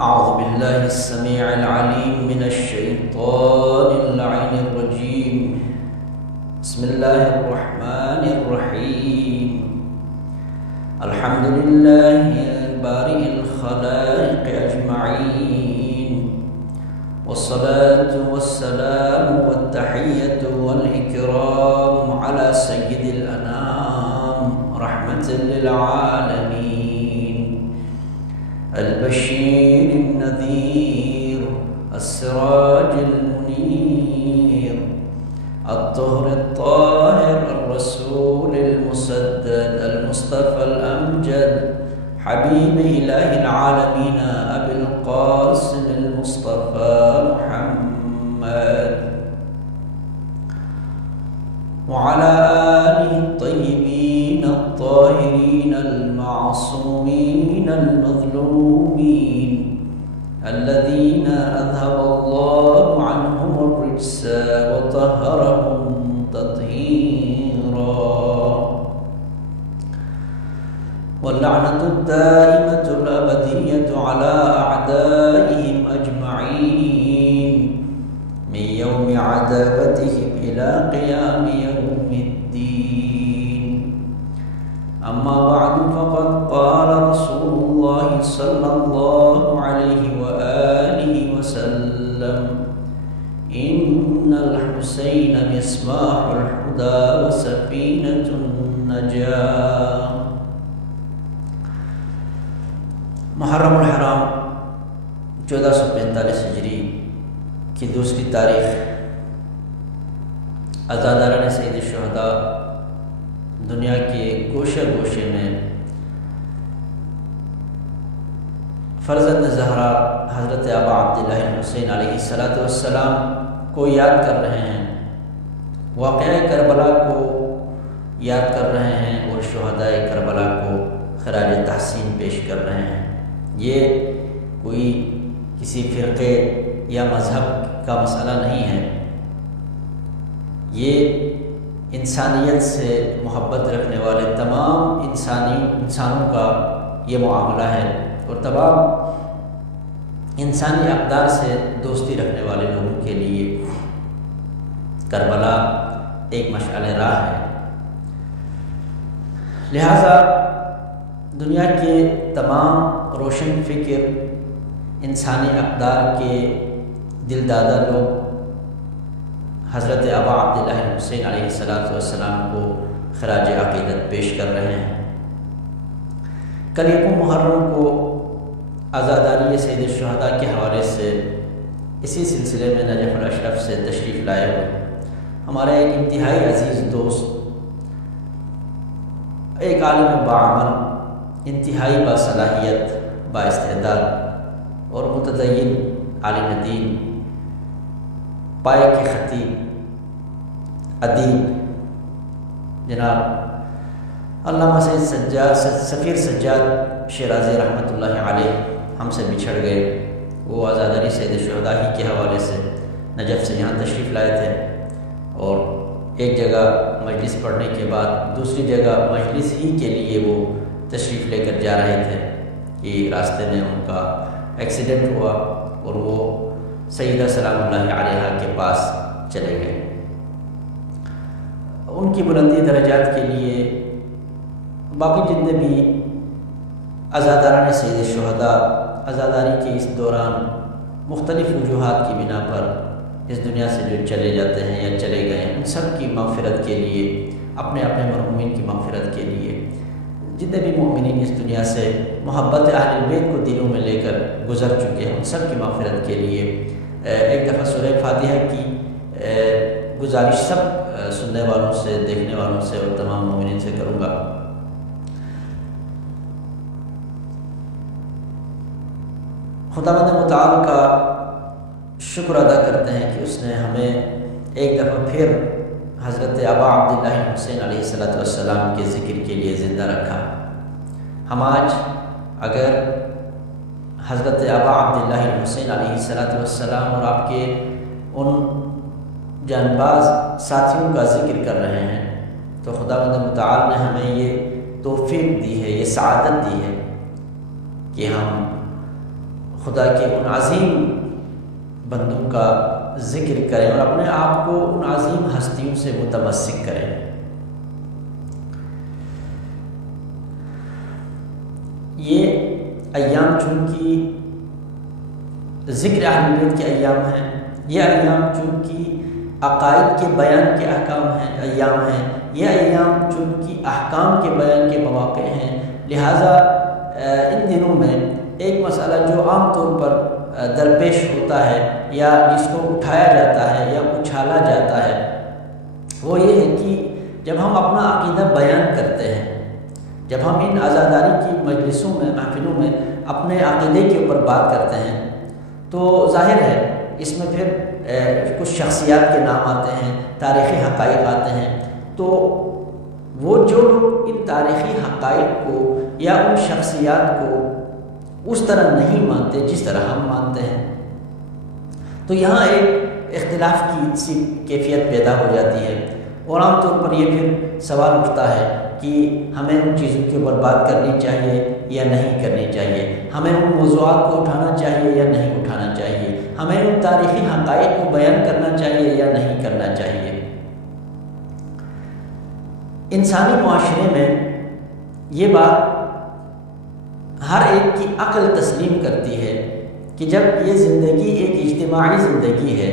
أعوذ بالله السميع العليم من الشيطان اللعين الرجيم. بسم الله الرحمن الرحيم. الحمد لله بارئ الخلائق أجمعين، والصلاة والسلام والتحية والإكرام على سيد الأنام رحمة للعالمين، البشير النذير السراج المنير، الطهر الطاهر الرسول المسدد المصطفى الأمجد، حبيب إله العالمين أبي القاسم المصطفى محمد، وعلى آله الطيبين الطاهرين المعصومين المظلومين الذين أذهب الله عنهم الرجس وطهرهم تطهيرا، واللعنة الدائمة الأبدية على أعدائهم أجمعين من يوم عداوتهم إلى قيام يوم الدين. أما بعد، فقد قال رسول الله صلى الله عليه وآله وسلم: إن الحسين مصباح الهدى وسفينة النجاة. محرم الحرام 1445 ہجری کی دوسری تاریخ، عزاداران سید الشہداء دنیا کے گوشے گوشے میں فرزند زہرا حضرت ابا عبداللہ حسین علیہ السلام کو یاد کر رہے ہیں، واقعہ کربلا کو یاد کر رہے ہیں اور شہداء کربلا کو خراج تحسین پیش کر رہے ہیں۔ یہ کوئی کسی فرقے یا مذہب کا مسئلہ نہیں ہے، یہ انسانیت سے محبت رکھنے والے تمام انسانوں کا یہ معاملہ ہے، اور تمام انسانی اقدار سے دوستی رکھنے والے لوگوں کے لیے کربلا ایک مشعل راہ ہے۔ لہذا دنیا کے تمام روشن فکر انسانی اقدار کے دل دادا لوگ حضرت ابا عبداللہ حسین علیہ السلام کو خراج عقیدت پیش کر رہے ہیں۔ کل یکم محرم کو عزاداری سید الشہداء کے حوالے سے اسی سلسلے میں نجف الاشرف سے تشریف لائے ہوئے ہمارے ایک انتہائی عزیز دوست، ایک عالم باعمل، انتہائی باصلاحیت، بااستعداد اور متدین عالم دین، پائے کے خطیب، ادیب جناب علامہ سید سفیر سجاد شیرازی رحمۃ اللہ علیہ ہم سے بچھڑ گئے۔ وہ عزاداری سید الشہداء ہی کے حوالے سے نجف سے یہاں تشریف لائے تھے، اور ایک جگہ مجلس پڑھنے کے بعد دوسری جگہ مجلس ہی کے لیے وہ تشریف لے کر جا رہے تھے کہ راستے میں ان کا ایکسیڈنٹ ہوا اور وہ سیدہ سلام اللہ علیہا کے پاس چلے گئے۔ ان کی بلندی درجات کے لیے باقی جتنے بھی عزاداران سید الشہداء عزاداری کے اس دوران مختلف وجوہات کی بنا پر اس دنیا سے جو چلے جاتے ہیں یا چلے گئے ہیں، ان سب کی مغفرت کے لیے، اپنے اپنے مرحومین کی مغفرت کے لیے، جتنے بھی مومنین اس دنیا سے محبت اہل بیت کو دلوں میں لے کر گزر چکے ہیں، ان سب کی مغفرت کے لیے ایک دفعہ سورہ فاتحہ کی گزارش سب سننے والوں سے، دیکھنے والوں سے اور تمام مومنین سے کروں گا۔ خداوند متعال کا شکر ادا کرتے ہیں کہ اس نے ہمیں ایک دفعہ پھر حضرت ابا عبداللہ حسین علیہ السلام کے ذکر کے لیے زندہ رکھا۔ ہم آج اگر حضرت ابا عبداللہ حسین علیہ السلام اور آپ کے ان جانباز ساتھیوں کا ذکر کر رہے ہیں تو خداوند متعال نے ہمیں یہ توفیق دی ہے، یہ سعادت دی ہے کہ ہم خدا کے ان عظیم بندوں کا ذکر کریں اور اپنے آپ کو ان عظیم ہستیوں سے متمسک کریں۔ یہ ایام چونکہ ذکر اہل بیت کے ایام ہیں، یہ ایام چونکہ عقائد کے بیان کے ایام ہیں، یہ ایام چونکہ احکام کے بیان کے مواقع ہیں، لہٰذا ان دنوں میں ایک مسئلہ جو عام طور پر درپیش ہوتا ہے یا جس کو اٹھایا جاتا ہے یا اچھالا جاتا ہے وہ یہ ہے کہ جب ہم اپنا عقیدہ بیان کرتے ہیں، جب ہم ان عزاداری کی مجلسوں میں محفلوں میں اپنے عقیدے کے اوپر بات کرتے ہیں تو ظاہر ہے اس میں پھر کچھ شخصیات کے نام آتے ہیں، تاریخی حقائق آتے ہیں، تو وہ جو لوگ ان تاریخی حقائق کو یا ان شخصیات کو اس طرح نہیں مانتے جس طرح ہم مانتے ہیں، تو یہاں ایک اختلاف کی سی کیفیت پیدا ہو جاتی ہے، اور عام طور پر یہ پھر سوال اٹھتا ہے کہ ہمیں ان چیزوں کے اوپر بات کرنی چاہیے یا نہیں کرنی چاہیے، ہمیں ان موضوعات کو اٹھانا چاہیے یا نہیں اٹھانا چاہیے، ہمیں ان تاریخی حقائق کو بیان کرنا چاہیے یا نہیں کرنا چاہیے۔ انسانی معاشرے میں یہ بات ہر ایک کی عقل تسلیم کرتی ہے کہ جب یہ زندگی ایک اجتماعی زندگی ہے،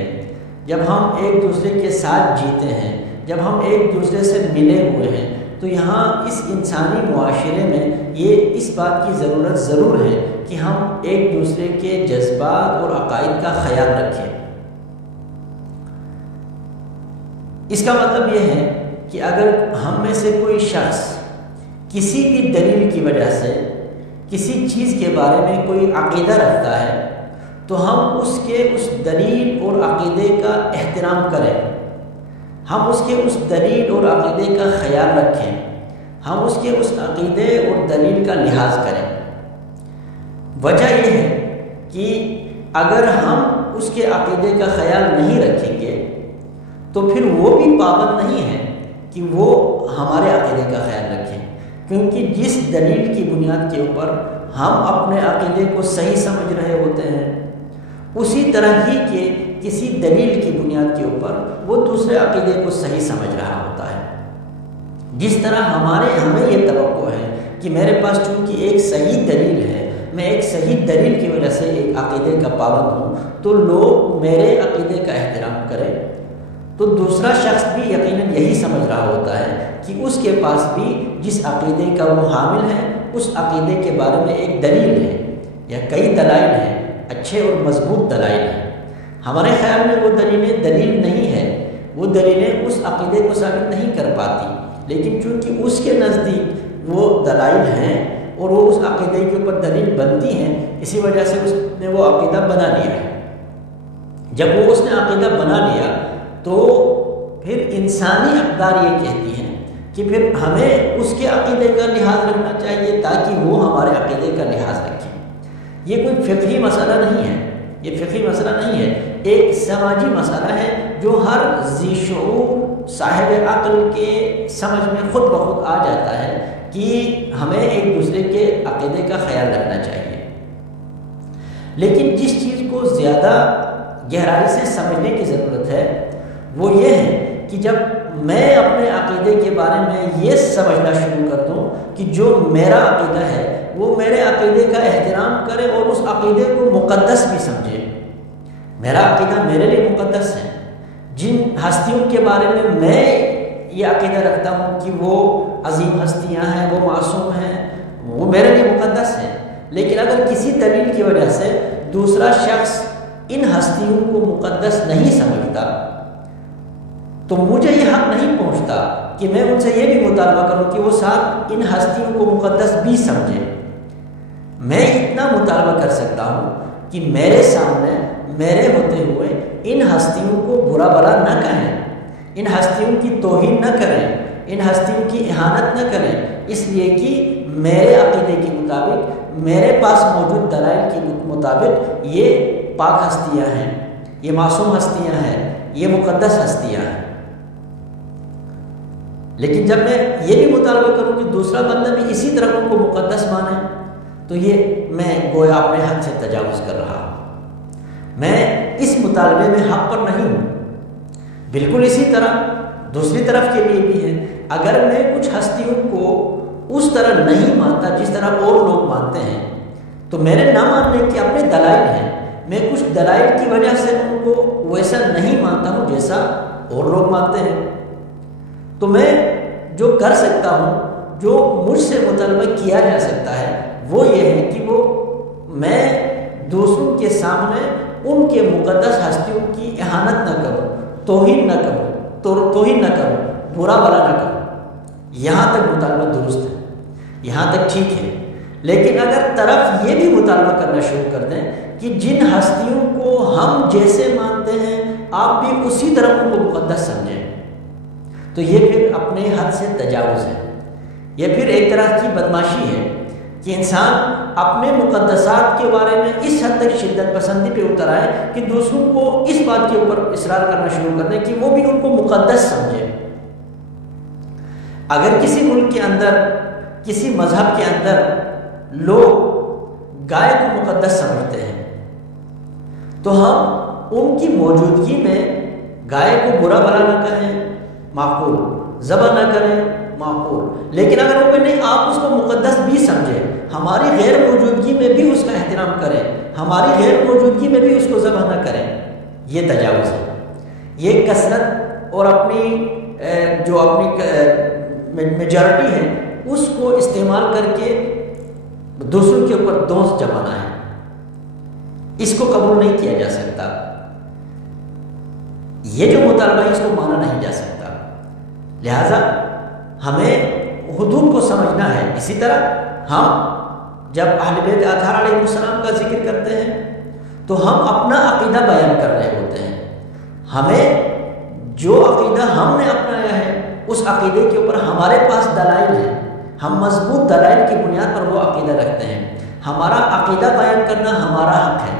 جب ہم ایک دوسرے کے ساتھ جیتے ہیں، جب ہم ایک دوسرے سے ملے ہوئے ہیں، تو یہاں اس انسانی معاشرے میں یہ اس بات کی ضرورت ضرور ہے کہ ہم ایک دوسرے کے جذبات اور عقائد کا خیال رکھیں۔ اس کا مطلب یہ ہے کہ اگر ہم میں سے کوئی شخص کسی بھی دلیل کی وجہ سے کسی چیز کے بارے میں کوئی عقیدہ رکھتا ہے تو ہم اس کے اس دلیل اور عقیدے کا احترام کریں، ہم اس کے اس دلیل اور عقیدے کا خیال رکھیں، ہم اس کے اس عقیدے اور دلیل کا لحاظ کریں۔ وجہ یہ ہے کہ اگر ہم اس کے عقیدے کا خیال نہیں رکھیں گے تو پھر وہ بھی پابند نہیں ہے کہ وہ ہمارے عقیدے کا خیال رکھیں، کیونکہ جس دلیل کی بنیاد کے اوپر ہم اپنے عقیدے کو صحیح سمجھ رہے ہوتے ہیں اسی طرح ہی کہ کسی دلیل کی بنیاد کے اوپر وہ دوسرے عقیدے کو صحیح سمجھ رہا ہوتا ہے۔ جس طرح ہمیں یہ توقع ہے کہ میرے پاس چونکہ ایک صحیح دلیل ہے، میں ایک صحیح دلیل کی وجہ سے ایک عقیدے کا پابند ہوں تو لوگ میرے عقیدے کا احترام کریں، تو دوسرا شخص بھی یقیناً یہی سمجھ رہا ہوتا ہے کہ اس کے پاس بھی جس عقیدے کا وہ حامل ہے اس عقیدے کے بارے میں ایک دلیل ہے یا کئی دلائل ہیں، اچھے اور مضبوط دلائل ہیں۔ ہمارے خیال میں وہ دلیل نہیں ہے، وہ دلیلیں اس عقیدے کو ثابت نہیں کر پاتی، لیکن چونکہ اس کے نزدیک وہ دلائل ہیں اور وہ اس عقیدے کے اوپر دلیل بنتی ہیں، اسی وجہ سے اس نے وہ عقیدہ بنا لیا ہے۔ جب وہ اس نے عقیدہ بنا لیا تو پھر انسانی اقدار یہ کہتی ہیں کہ پھر ہمیں اس کے عقیدے کا لحاظ رکھنا چاہیے تاکہ وہ ہمارے عقیدے کا لحاظ رکھیں۔ یہ کوئی فقہی مسئلہ نہیں ہے، یہ فقہی مسئلہ نہیں ہے، ایک سماجی مسئلہ ہے جو ہر ذی شعور صاحب عقل کے سمجھ میں خود بخود آ جاتا ہے کہ ہمیں ایک دوسرے کے عقیدے کا خیال رکھنا چاہیے۔ لیکن جس چیز کو زیادہ گہرائی سے سمجھنے کی ضرورت ہے وہ یہ ہے کہ جب میں اپنے عقیدے کے بارے میں یہ سمجھنا شروع کر دوں کہ جو میرا عقیدہ ہے وہ میرے عقیدے کا احترام کرے اور اس عقیدے کو مقدس بھی سمجھے۔ میرا عقیدہ میرے لیے مقدس ہے، جن ہستیوں کے بارے میں یہ عقیدہ رکھتا ہوں کہ وہ عظیم ہستیاں ہیں، وہ معصوم ہیں، وہ میرے لیے مقدس ہے، لیکن اگر کسی دلیل کی وجہ سے دوسرا شخص ان ہستیوں کو مقدس نہیں سمجھتا تو مجھے یہ حق نہیں پہنچتا کہ میں ان سے یہ بھی مطالبہ کروں کہ وہ ساتھ ان ہستیوں کو مقدس بھی سمجھیں۔ میں اتنا مطالبہ کر سکتا ہوں کہ میرے سامنے میرے ہوتے ہوئے ان ہستیوں کو برا بھلا نہ کہیں، ان ہستیوں کی توہین نہ کریں، ان ہستیوں کی اہانت نہ کریں، اس لیے کہ میرے عقیدے کے مطابق، میرے پاس موجود دلائل کے مطابق یہ پاک ہستیاں ہیں، یہ معصوم ہستیاں ہیں، یہ مقدس ہستیاں ہیں۔ لیکن جب میں یہ بھی مطالبہ کروں کہ دوسرا بندہ بھی اسی طرح ان کو مقدس مانے تو یہ میں گویا اپنے حد سے تجاوز کر رہا ہوں، میں اس مطالبے میں حق پر نہیں ہوں۔ بالکل اسی طرح دوسری طرف کے لیے بھی ہے، اگر میں کچھ ہستیوں کو اس طرح نہیں مانتا جس طرح اور لوگ مانتے ہیں تو میرے نہ ماننے کے اپنے دلائل ہیں، میں کچھ دلائل کی وجہ سے ان کو ویسا نہیں مانتا ہوں جیسا اور لوگ مانتے ہیں۔ تو میں جو کر سکتا ہوں، جو مجھ سے مطالبہ کیا جا سکتا ہے وہ یہ ہے کہ میں دوسروں کے سامنے ان کے مقدس ہستیوں کی اہانت نہ کروں، توہین نہ کروں، برا بھلا نہ کروں۔ یہاں تک مطالبہ درست ہے، یہاں تک ٹھیک ہے۔ لیکن اگر طرف یہ بھی مطالبہ کرنا شروع کر دیں کہ جن ہستیوں کو ہم جیسے مانتے ہیں آپ بھی اسی طرح ان کو مقدس سمجھیں، تو یہ پھر اپنے حد سے تجاوز ہے، یہ پھر ایک طرح کی بدمعاشی ہے کہ انسان اپنے مقدسات کے بارے میں اس حد تک شدت پسندی پہ اتر آئے کہ دوسروں کو اس بات کے اوپر اصرار کرنا شروع کر دیں کہ وہ بھی ان کو مقدس سمجھے۔ اگر کسی ملک کے اندر، کسی مذہب کے اندر لوگ گائے کو مقدس سمجھتے ہیں تو ہم ان کی موجودگی میں گائے کو برا بھلا نہ کہیں، معقول، ذبح نہ کریں، معقول۔ لیکن اگر وہ نہیں، آپ اس کو مقدس بھی سمجھیں، ہماری غیر موجودگی میں بھی اس کا احترام کریں، ہماری غیر موجودگی میں بھی اس کو ذبح نہ کریں، یہ تجاوز ہے۔ یہ کثرت اور جو اپنی میجارٹی ہے اس کو استعمال کر کے دوسروں کے اوپر دوست جمانا ہے، اس کو قبول نہیں کیا جا سکتا۔ یہ جو مطالبہ ہے اس کو مانا نہیں جا سکتا، لہذا ہمیں حدود کو سمجھنا ہے۔ اسی طرح ہم جب اہل بیت اطہار علیہ السلام کا ذکر کرتے ہیں تو ہم اپنا عقیدہ بیان کر رہے ہوتے ہیں، ہمیں جو عقیدہ ہم نے اپنایا ہے اس عقیدے کے اوپر ہمارے پاس دلائل ہیں، ہم مضبوط دلائل کی بنیاد پر وہ عقیدہ رکھتے ہیں، ہمارا عقیدہ بیان کرنا ہمارا حق ہے۔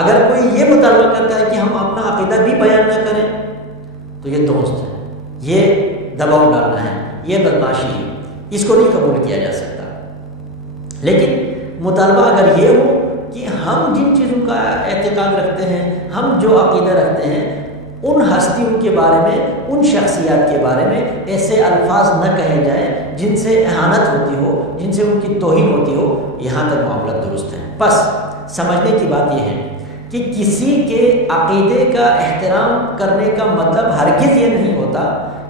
اگر کوئی یہ مطالبہ کرتا ہے کہ ہم اپنا عقیدہ بھی بیان نہ کریں تو یہ دوست ہے، یہ دباؤ ڈالنا ہے، یہ بدمعاشی ہے، اس کو نہیں قبول کیا جا سکتا۔ لیکن مطالبہ اگر یہ ہو کہ ہم جن چیزوں کا اعتقاد رکھتے ہیں، ہم جو عقیدہ رکھتے ہیں، ان ہستیوں کے بارے میں، ان شخصیات کے بارے میں ایسے الفاظ نہ کہے جائیں جن سے اہانت ہوتی ہو، جن سے ان کی توہین ہوتی ہو، یہاں تک معاملہ درست ہے۔ بس سمجھنے کی بات یہ ہے کہ کسی کے عقیدے کا احترام کرنے کا مطلب ہرگز یہ نہیں ہوتا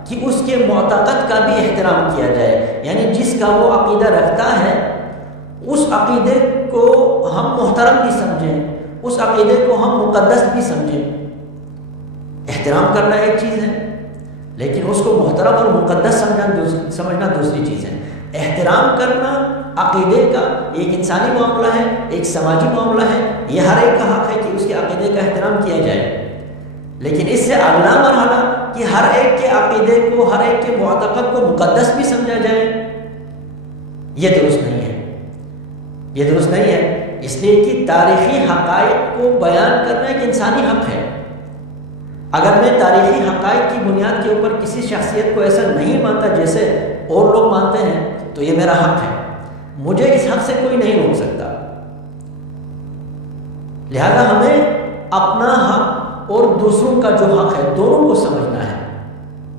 کہ اس کے معتقد کا بھی احترام کیا جائے، یعنی جس کا وہ عقیدہ رکھتا ہے اس عقیدے کو ہم محترم بھی سمجھیں، اس عقیدے کو ہم مقدس بھی سمجھیں۔ احترام کرنا ایک چیز ہے، لیکن اس کو محترم اور مقدس سمجھنا دوسری چیز ہے۔ احترام کرنا عقیدے کا ایک انسانی معاملہ ہے، ایک سماجی معاملہ ہے، یہ ہر ایک کا حق ہے کہ اس کے عقیدے کا احترام کیا جائے، لیکن اس سے اگلا مرحلہ کہ ہر ایک کے عقیدے کو، ہر ایک کے معتقد کو مقدس بھی سمجھا جائے، یہ درست نہیں ہے، یہ درست نہیں ہے۔ اس لیے کہ تاریخی حقائق کو بیان کرنا ایک انسانی حق ہے۔ اگر میں تاریخی حقائق کی بنیاد کے اوپر کسی شخصیت کو ایسا نہیں مانتا جیسے اور لوگ مانتے ہیں تو یہ میرا حق ہے، مجھے اس حق سے کوئی نہیں روک سکتا۔ لہذا ہمیں اپنا حق اور دوسروں کا جو حق ہے دونوں کو سمجھنا ہے،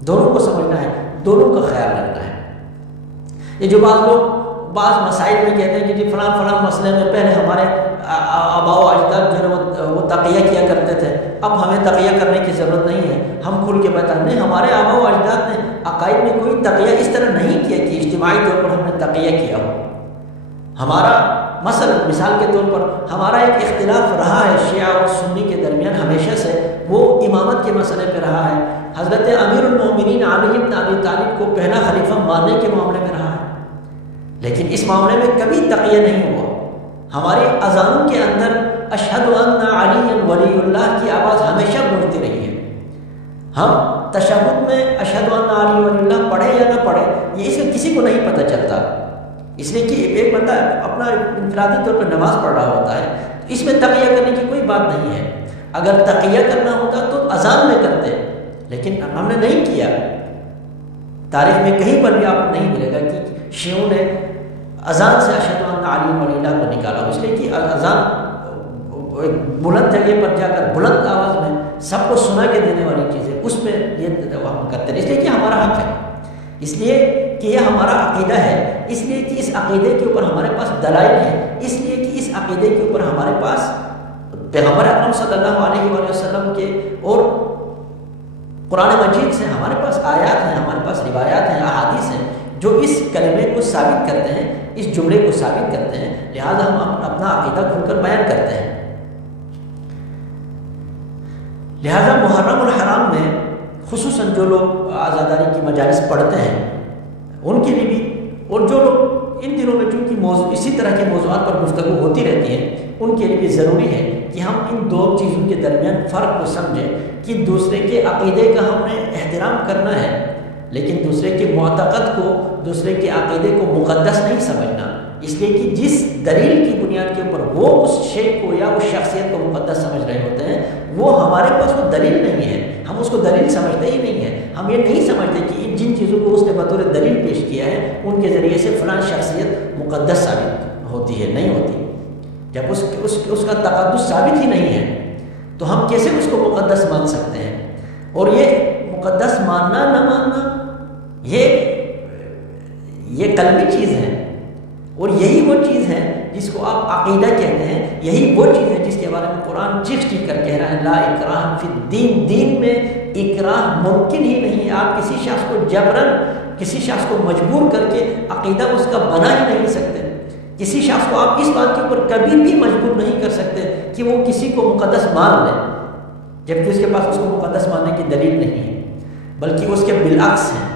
دونوں کو سمجھنا ہے، دونوں کا خیال رکھنا ہے۔ یہ جو بعض لوگ بعض مسائل میں کہتے ہیں کہ جی فلاں فلاں مسئلے میں پہلے ہمارے آباء و اجداد جو ہے وہ تقیہ کیا کرتے تھے، اب ہمیں تقیہ کرنے کی ضرورت نہیں ہے، ہم کھل کے بتائیں نہیں، ہمارے آباء و اجداد نے عقائد میں کوئی تقیہ اس طرح نہیں کیا کہ اجتماعی طور پر ہم نے تقیہ کیا ہو۔ ہمارا مثال کے طور پر ہمارا ایک اختلاف رہا ہے شیعہ اور سنی کے درمیان ہمیشہ سے، وہ امامت کے مسئلے پہ رہا ہے، حضرت امیر المومنین علی بن ابی طالب کو پہلا خلیفہ ماننے کے معاملے میں رہا ہے، لیکن اس معاملے میں کبھی تقیہ نہیں ہوا۔ ہماری اذانوں کے اندر اشہد ان علی ولی اللہ کی آواز ہمیشہ گونجتی رہی ہے۔ ہم تشہد میں اشہد ان علی ولی اللہ پڑھے یا نہ پڑھے یہ اس میں کسی کو نہیں پتہ چلتا، اس لیے کہ ایک بندہ اپنا انفرادی طور پر نماز پڑھ رہا ہوتا ہے، اس میں تقیہ کرنے کی کوئی بات نہیں ہے۔ اگر تقیہ کرنا ہوتا تو اذان میں کرتے، لیکن ہم نے نہیں کیا۔ تاریخ میں کہیں پر بھی آپ کو نہیں ملے گا کہ شیعوں نے اذان سے اشہد ان ان علی ولیلہ کو نکالا، اس لیے کہ اذان بلند جگہ پر جا کر بلند آواز میں سب کو سنا کے دینے والی چیز ہے، اس پہ یہ ہم کرتے ہیں، اس لیے کہ ہمارا حق ہے، اس لیے کہ یہ ہمارا عقیدہ ہے، اس لیے کہ اس عقیدے کے اوپر ہمارے پاس دلائل ہیں، اس لیے کہ اس عقیدے کے اوپر ہمارے پاس پیغمبر اکرم صلی اللہ علیہ وآلہ وسلم کے اور قرآن مجید سے ہمارے پاس آیات ہیں، ہمارے پاس روایات ہیں، احادیث ہیں جو اس کلمے کو ثابت کرتے ہیں، اس جملے کو ثابت کرتے ہیں، لہذا ہم اپنا عقیدہ کھل کر بیان کرتے ہیں۔ لہذا محرم الحرام میں خصوصاً جو لوگ عزاداری کی مجالس پڑھتے ہیں ان کے لیے بھی، اور جو لوگ ان دنوں میں چونکہ اسی طرح کے موضوعات پر گفتگو ہوتی رہتی ہے، ان کے لیے بھی ضروری ہے کہ ہم ان دو چیزوں کے درمیان فرق کو سمجھیں کہ دوسرے کے عقیدے کا ہم نے احترام کرنا ہے، لیکن دوسرے کے معتقد کو، دوسرے کے عقیدے کو مقدس نہیں سمجھنا، اس لیے کہ جس دلیل کی بنیاد کے اوپر وہ اس شے کو یا اس شخصیت کو مقدس سمجھ رہے ہوتے ہیں وہ ہمارے پاس وہ دلیل نہیں ہے، ہم اس کو دلیل سمجھتے ہی نہیں ہیں، ہم یہ نہیں سمجھتے کہ جن چیزوں کو اس نے بطور دلیل پیش کیا ہے ان کے ذریعے سے فلاں شخصیت مقدس ثابت ہوتی ہے، نہیں ہوتی۔ جب اس کا تقدس ثابت ہی نہیں ہے تو ہم کیسے اس کو مقدس مان سکتے ہیں؟ اور یہ مقدس ماننا نہ ماننا یہ قلبی چیز ہے، اور یہی وہ چیز ہے جس کو آپ عقیدہ کہتے ہیں، یہی وہ چیز ہے جس کے بارے میں قرآن چیخ چیخ کر کہہ رہا ہے لا اکراہ فی الدین، دین میں اکراہ ممکن ہی نہیں ہے۔ آپ کسی شخص کو جبراً، کسی شخص کو مجبور کر کے عقیدہ اس کا بنا ہی نہیں سکتے، کسی شخص کو آپ اس بات کے اوپر کبھی بھی مجبور نہیں کر سکتے کہ وہ کسی کو مقدس مان لے جبکہ اس کے پاس اس کو مقدس ماننے کی دلیل نہیں ہے، بلکہ اس کے بالعکس ہیں۔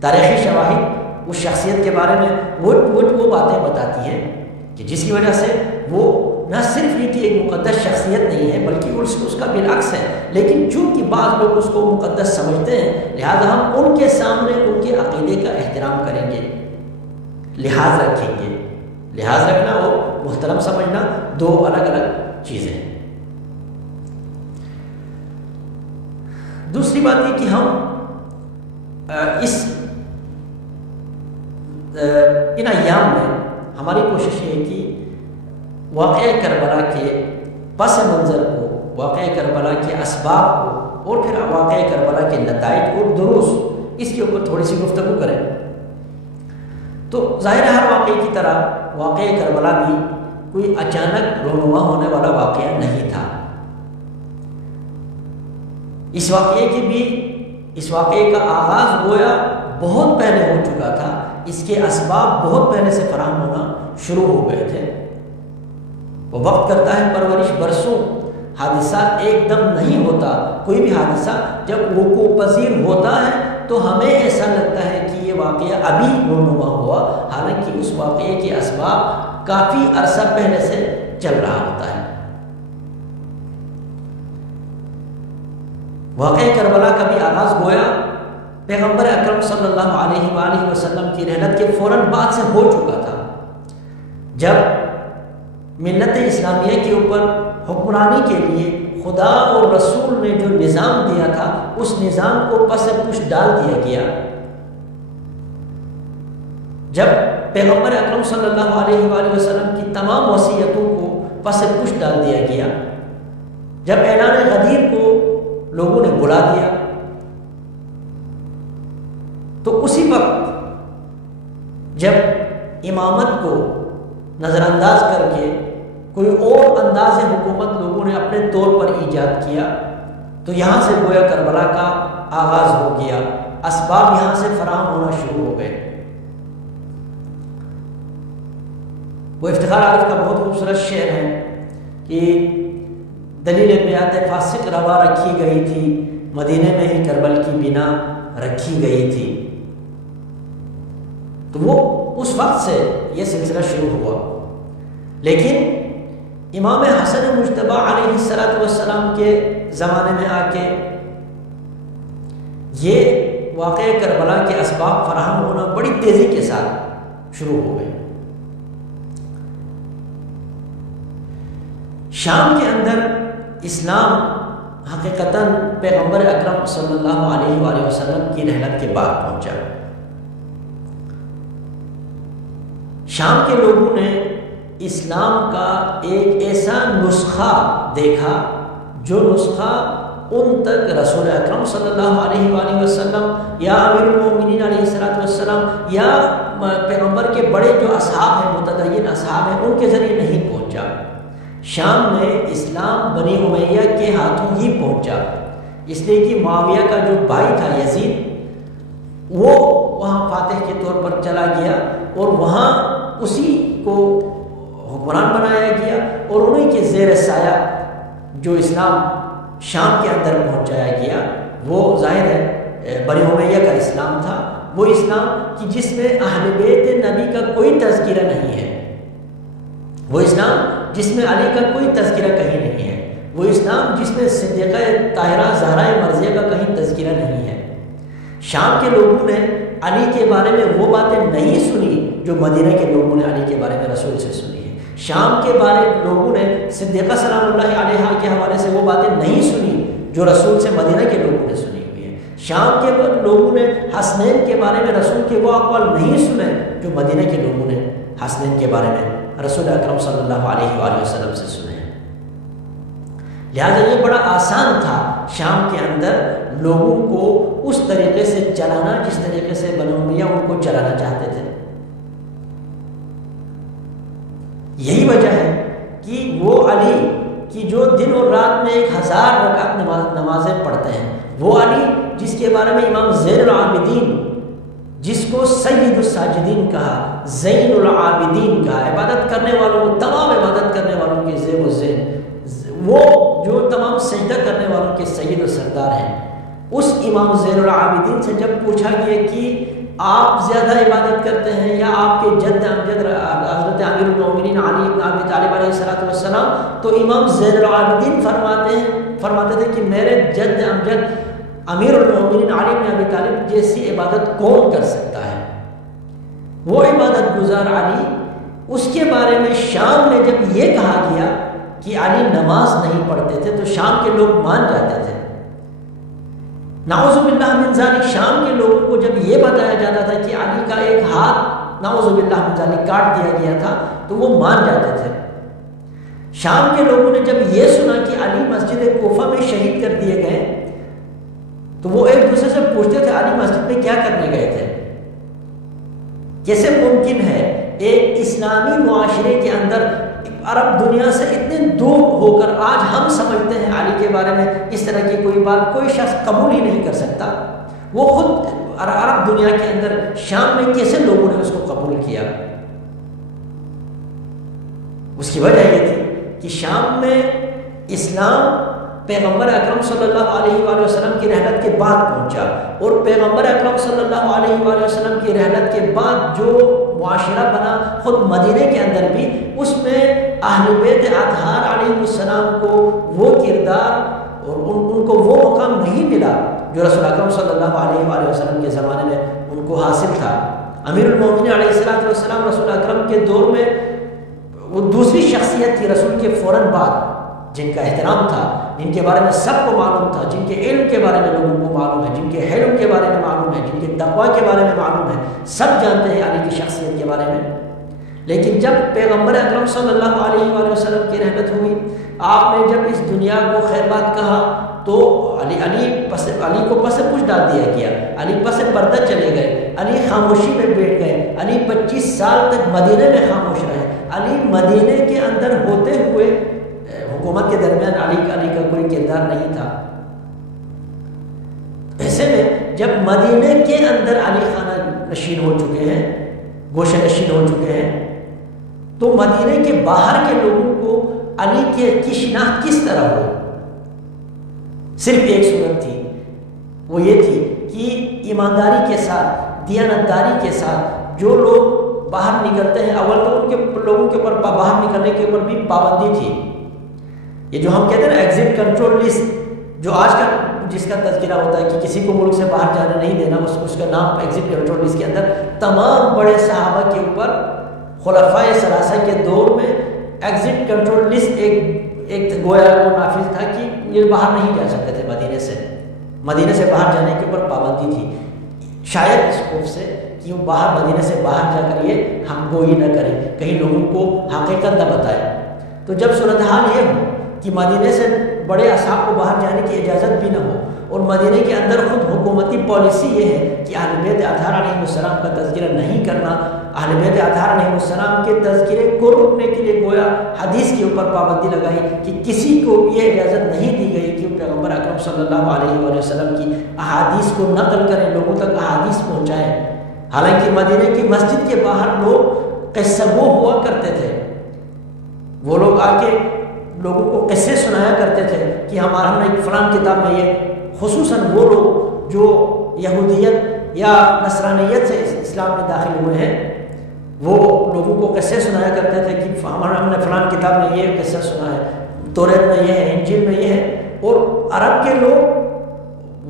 تاریخی شواہد اس شخصیت کے بارے میں وہ باتیں بتاتی ہیں کہ جس کی وجہ سے وہ نہ صرف یہ کہ ایک مقدس شخصیت نہیں ہے بلکہ اس کا بالعکس ہے، لیکن چونکہ بعض لوگ اس کو مقدس سمجھتے ہیں لہذا ہم ان کے سامنے ان کے عقیدے کا احترام کریں گے، لحاظ رکھیں گے۔ لحاظ رکھنا اور محترم سمجھنا دو الگ الگ چیزیں ہیں۔ دوسری بات یہ کہ ہم ان ایام میں ہماری کوشش یہ ہے کہ واقعہ کربلا کے پس منظر کو، واقعہ کربلا کے اسباب کو اور پھر واقعہ کربلا کے نتائج اور دروس، اس کے اوپر تھوڑی سی گفتگو کریں۔ تو ظاہر ہے ہر واقعے کی طرح واقعہ کربلا بھی کوئی اچانک رونما ہونے والا واقعہ نہیں تھا۔ اس واقعے کا آغاز گویا بہت پہلے ہو چکا تھا، اس کے اسباب بہت پہلے سے فراہم ہونا شروع ہو گئے تھے۔ وہ وقت کرتا ہے پرورش برسوں، حادثہ ایک دم نہیں ہوتا، کوئی بھی حادثہ جب وقوع پذیر ہوتا ہے تو ہمیں ایسا لگتا ہے کہ یہ واقعہ ابھی رونما ہوا، حالانکہ اس واقعے کے اسباب کافی عرصہ پہلے سے چل رہا ہوتا ہے۔ واقعہ کربلا کا بھی آغاز گویا پیغمبر اکرم صلی اللہ علیہ وآلہ وسلم کی رحلت کے فوراً بعد سے ہو چکا تھا، جب ملت اسلامیہ کے اوپر حکمرانی کے لیے خدا اور رسول نے جو نظام دیا تھا اس نظام کو پس پش ڈال دیا گیا، جب پیغمبر اکرم صلی اللہ علیہ وآلہ وسلم کی تمام وصیتوں کو پس پش ڈال دیا گیا، جب اعلان غدیر کو لوگوں نے بلا دیا، تو اسی وقت جب امامت کو نظر انداز کر کے کوئی اور انداز حکومت لوگوں نے اپنے طور پر ایجاد کیا، تو یہاں سے گویا کربلا کا آغاز ہو گیا، اسباب یہاں سے فراہم ہونا شروع ہو گئے۔ وہ افتخار عارف کا بہت خوبصورت شعر ہے کہ دلیل بیعت فاسق روا رکھی گئی تھی، مدینے میں ہی کربل کی بنا رکھی گئی تھی۔ تو وہ اس وقت سے یہ سلسلہ شروع ہوا، لیکن امام حسن مجتبی علیہ السلام کے زمانے میں آ کے یہ واقعہ کربلا کے اسباب فراہم ہونا بڑی تیزی کے ساتھ شروع ہو گئے۔ شام کے اندر اسلام حقیقتاً پیغمبر اکرم صلی اللہ علیہ وآلہ وسلم کی رحلت کے بعد پہنچا۔ شام کے لوگوں نے اسلام کا ایک ایسا نسخہ دیکھا جو نسخہ ان تک رسول اکرم صلی اللہ علیہ وآلہ وسلم یا امیر المومنین علیہ السلام یا پیغمبر کے بڑے جو اصحاب ہیں، متدین اصحاب ہیں، ان کے ذریعے نہیں پہنچا۔ شام میں اسلام بنی امیہ کے ہاتھوں ہی پہنچا، اس لیے کہ معاویہ کا جو بھائی تھا یزید، وہ وہاں فاتح کے طور پر چلا گیا اور وہاں اسی کو حکمران بنایا گیا اور انہی کے زیر سایہ جو اسلام شام کے اندر پہنچایا گیا وہ ظاہر ہے بنی امیہ کا اسلام تھا، وہ اسلام کہ جس میں اہل بیت نبی کا کوئی تذکرہ نہیں ہے، وہ اسلام جس میں علی کا کوئی تذکرہ کہیں نہیں ہے، وہ اسلام جس میں صدیقہ طاہرہ زہرا مرضیہ کا کہیں تذکرہ نہیں ہے۔ شام کے لوگوں نے علی کے بارے میں وہ باتیں نہیں سنی جو مدینہ کے لوگوں نے علی کے بارے میں رسول سے سنی ہے۔ شام کے بارے لوگوں نے صدیقہ سلام اللہ علیہا کے حوالے سے وہ باتیں نہیں سنی جو رسول سے مدینہ کے لوگوں نے سنی ہوئی ہے۔ شام کے لوگوں نے حسنین کے بارے میں رسول کے وہ اقوال نہیں سنے جو مدینہ کے لوگوں نے حسنین کے بارے میں رسول اکرم صلی اللہ علیہ وآلہ وسلم سے سنے ہیں۔ لہٰذا یہ بڑا آسان تھا شام کے اندر لوگوں کو اس طریقے سے چلانا جس طریقے سے بنو امیہ ان کو چلانا چاہتے تھے۔ یہی وجہ ہے کہ وہ علی کی جو دن اور رات میں 1000 رکعت نمازیں پڑھتے ہیں، وہ علی جس کے بارے میں امام زین العابدین، جس کو سید الساجدین کہا، زین العابدین کہا، عبادت کرنے والوں، تمام عبادت کرنے والوں کے زیب و زین، وہ جو تمام سجدہ کرنے والوں کے سید و سردار ہیں، اس امام زین العابدین سے جب پوچھا گیا کہ آپ زیادہ عبادت کرتے ہیں یا آپ کے جد امجد حضرت امیر المومنین علی بن ابی طالب علیہ السلام، تو امام زین العابدین فرماتے تھے کہ میرے جد امجد امیر المومنین علی بن ابی طالب جیسی عبادت کون کر سکتا ہے؟ وہ عبادت گزار علی، اس کے بارے میں شام میں جب یہ کہا گیا کہ علی نماز نہیں پڑھتے تھے تو شام کے لوگ مان جاتے تھے۔ نعوذ باللہ من ذالک، شام کے لوگوں کو جب یہ بتایا جاتا تھا کہ علی کا ایک ہاتھ نعوذ باللہ من ذالک کاٹ دیا گیا تھا تو وہ مان جاتے تھے۔ شام کے لوگوں نے جب یہ سنا کہ علی مسجد کوفہ میں شہید کر دیے گئے تو وہ ایک دوسرے سے پوچھتے تھے علی مسجد میں کیا کرنے گئے تھے؟ کیسے ممکن ہے ایک اسلامی معاشرے کے اندر عرب دنیا سے اتنے دور ہو کر آج ہم سمجھتے ہیں علی کے بارے میں اس طرح کی کوئی بات کوئی شخص قبول ہی نہیں کر سکتا، وہ خود عرب دنیا کے اندر شام میں کیسے لوگوں نے اس کو قبول کیا؟ اس کی وجہ یہ تھی کہ شام میں اسلام پیغمبر اکرم صلی اللہ علیہ وآلہ وسلم کی رحلت کے بعد پہنچا، اور پیغمبر اکرم صلی اللہ علیہ وآلہ وسلم کی رحلت کے بعد جو معاشرہ بنا خود مدینہ کے اندر بھی، اس میں اہل بیت اطہار علیہ السلام کو وہ کردار اور ان کو وہ مقام نہیں ملا جو رسول اکرم صلی اللہ علیہ وآلہ وسلم کے زمانے میں ان کو حاصل تھا۔ امیر المومنین علیہ السلام رسول اکرم کے دور میں وہ دوسری شخصیت تھی رسول کے فوراً بعد، جن کا احترام تھا، جن کے بارے میں سب کو معلوم تھا، جن کے علم کے بارے میں لوگوں کو معلوم ہے، جن کے حلم کے بارے میں معلوم ہے، جن کے تقوی کے بارے میں معلوم ہے، سب جانتے ہیں علی کی شخصیت کے بارے میں۔ لیکن جب پیغمبر اکرم صلی اللہ علیہ وآلہ وسلم کی رحلت ہوئی، آپ نے جب اس دنیا کو خیر بات کہا تو علی کو پس پوچھ ڈال دیا گیا، علی پس پردہ چلے گئے، علی خاموشی میں بیٹھ گئے، علی 25 سال تک مدینہ میں خاموش رہے، علی مدینہ کے اندر ہوتے ہوئے حکومت کے درمیان علی کا کوئی کردار نہیں تھا۔ ایسے میں جب مدینہ کے اندر علی خانہ نشین ہو چکے ہیں، گوشہ نشین ہو چکے ہیں، تو مدینہ کے باہر کے لوگوں کو علی کی شناخت کس طرح ہو؟ صرف ایک صورت تھی، وہ یہ تھی کہ ایمانداری کے ساتھ، دیانتداری کے ساتھ جو لوگ باہر نکلتے ہیں، اول تو ان کے لوگوں کے اوپر باہر نکلنے کے اوپر بھی پابندی تھی۔ یہ جو ہم کہتے ہیں نا ایگزٹ کنٹرول لسٹ، جو آج کا جس کا تذکرہ ہوتا ہے کہ کسی کو ملک سے باہر جانے نہیں دینا، اس کا نام ایگزٹ کنٹرول لسٹ کے اندر تمام بڑے صحابہ کے اوپر خلفائے ثلاثہ کے دور میں ایگزٹ کنٹرول لسٹ ایک گویا وہ نافذ تھا کہ یہ باہر نہیں جا سکتے تھے مدینہ سے باہر جانے کے اوپر پابندی تھی، شاید اس خوف سے کہ کہ وہ باہر مدینے سے باہر جا کر یہ ہم گوئی نہ کرے، کہیں لوگوں کو حقیقت نہ بتائے۔ تو جب صورتحال یہ ہو کہ مدینے سے بڑے اصحاب کو باہر جانے کی اجازت بھی نہ ہو، اور مدینے کے اندر خود حکومتی پالیسی یہ ہے کہ اہل بیت اطہار علیہ السلام کا تذکرہ نہیں کرنا، اہل بیت اطہار علیہ السلام کے تذکرے کو روکنے کے لیے گویا حدیث کے اوپر پابندی لگائی کہ کسی کو یہ اجازت نہیں دی گئی کہ وہ پیغمبر اکرم صلی اللہ علیہ وآلہ وسلم کی احادیث کو نقل کریں، لوگوں تک احادیث پہنچائیں۔ حالانکہ مدینے کی مسجد کے باہر لوگ قصہ گو ہوا کرتے تھے، وہ لوگ آ کے لوگوں کو قصے سنایا کرتے تھے کہ ہم نے فلاں کتاب میں یہ، خصوصاً وہ لوگ جو یہودیت یا نصرانیت سے اسلام میں داخل ہوئے ہیں، وہ لوگوں کو قصے سنایا کرتے تھے کہ ہم نے فلاں کتاب میں یہ قصہ سنا ہے، توریت میں یہ ہے، انجیل میں یہ ہے۔ اور عرب کے لوگ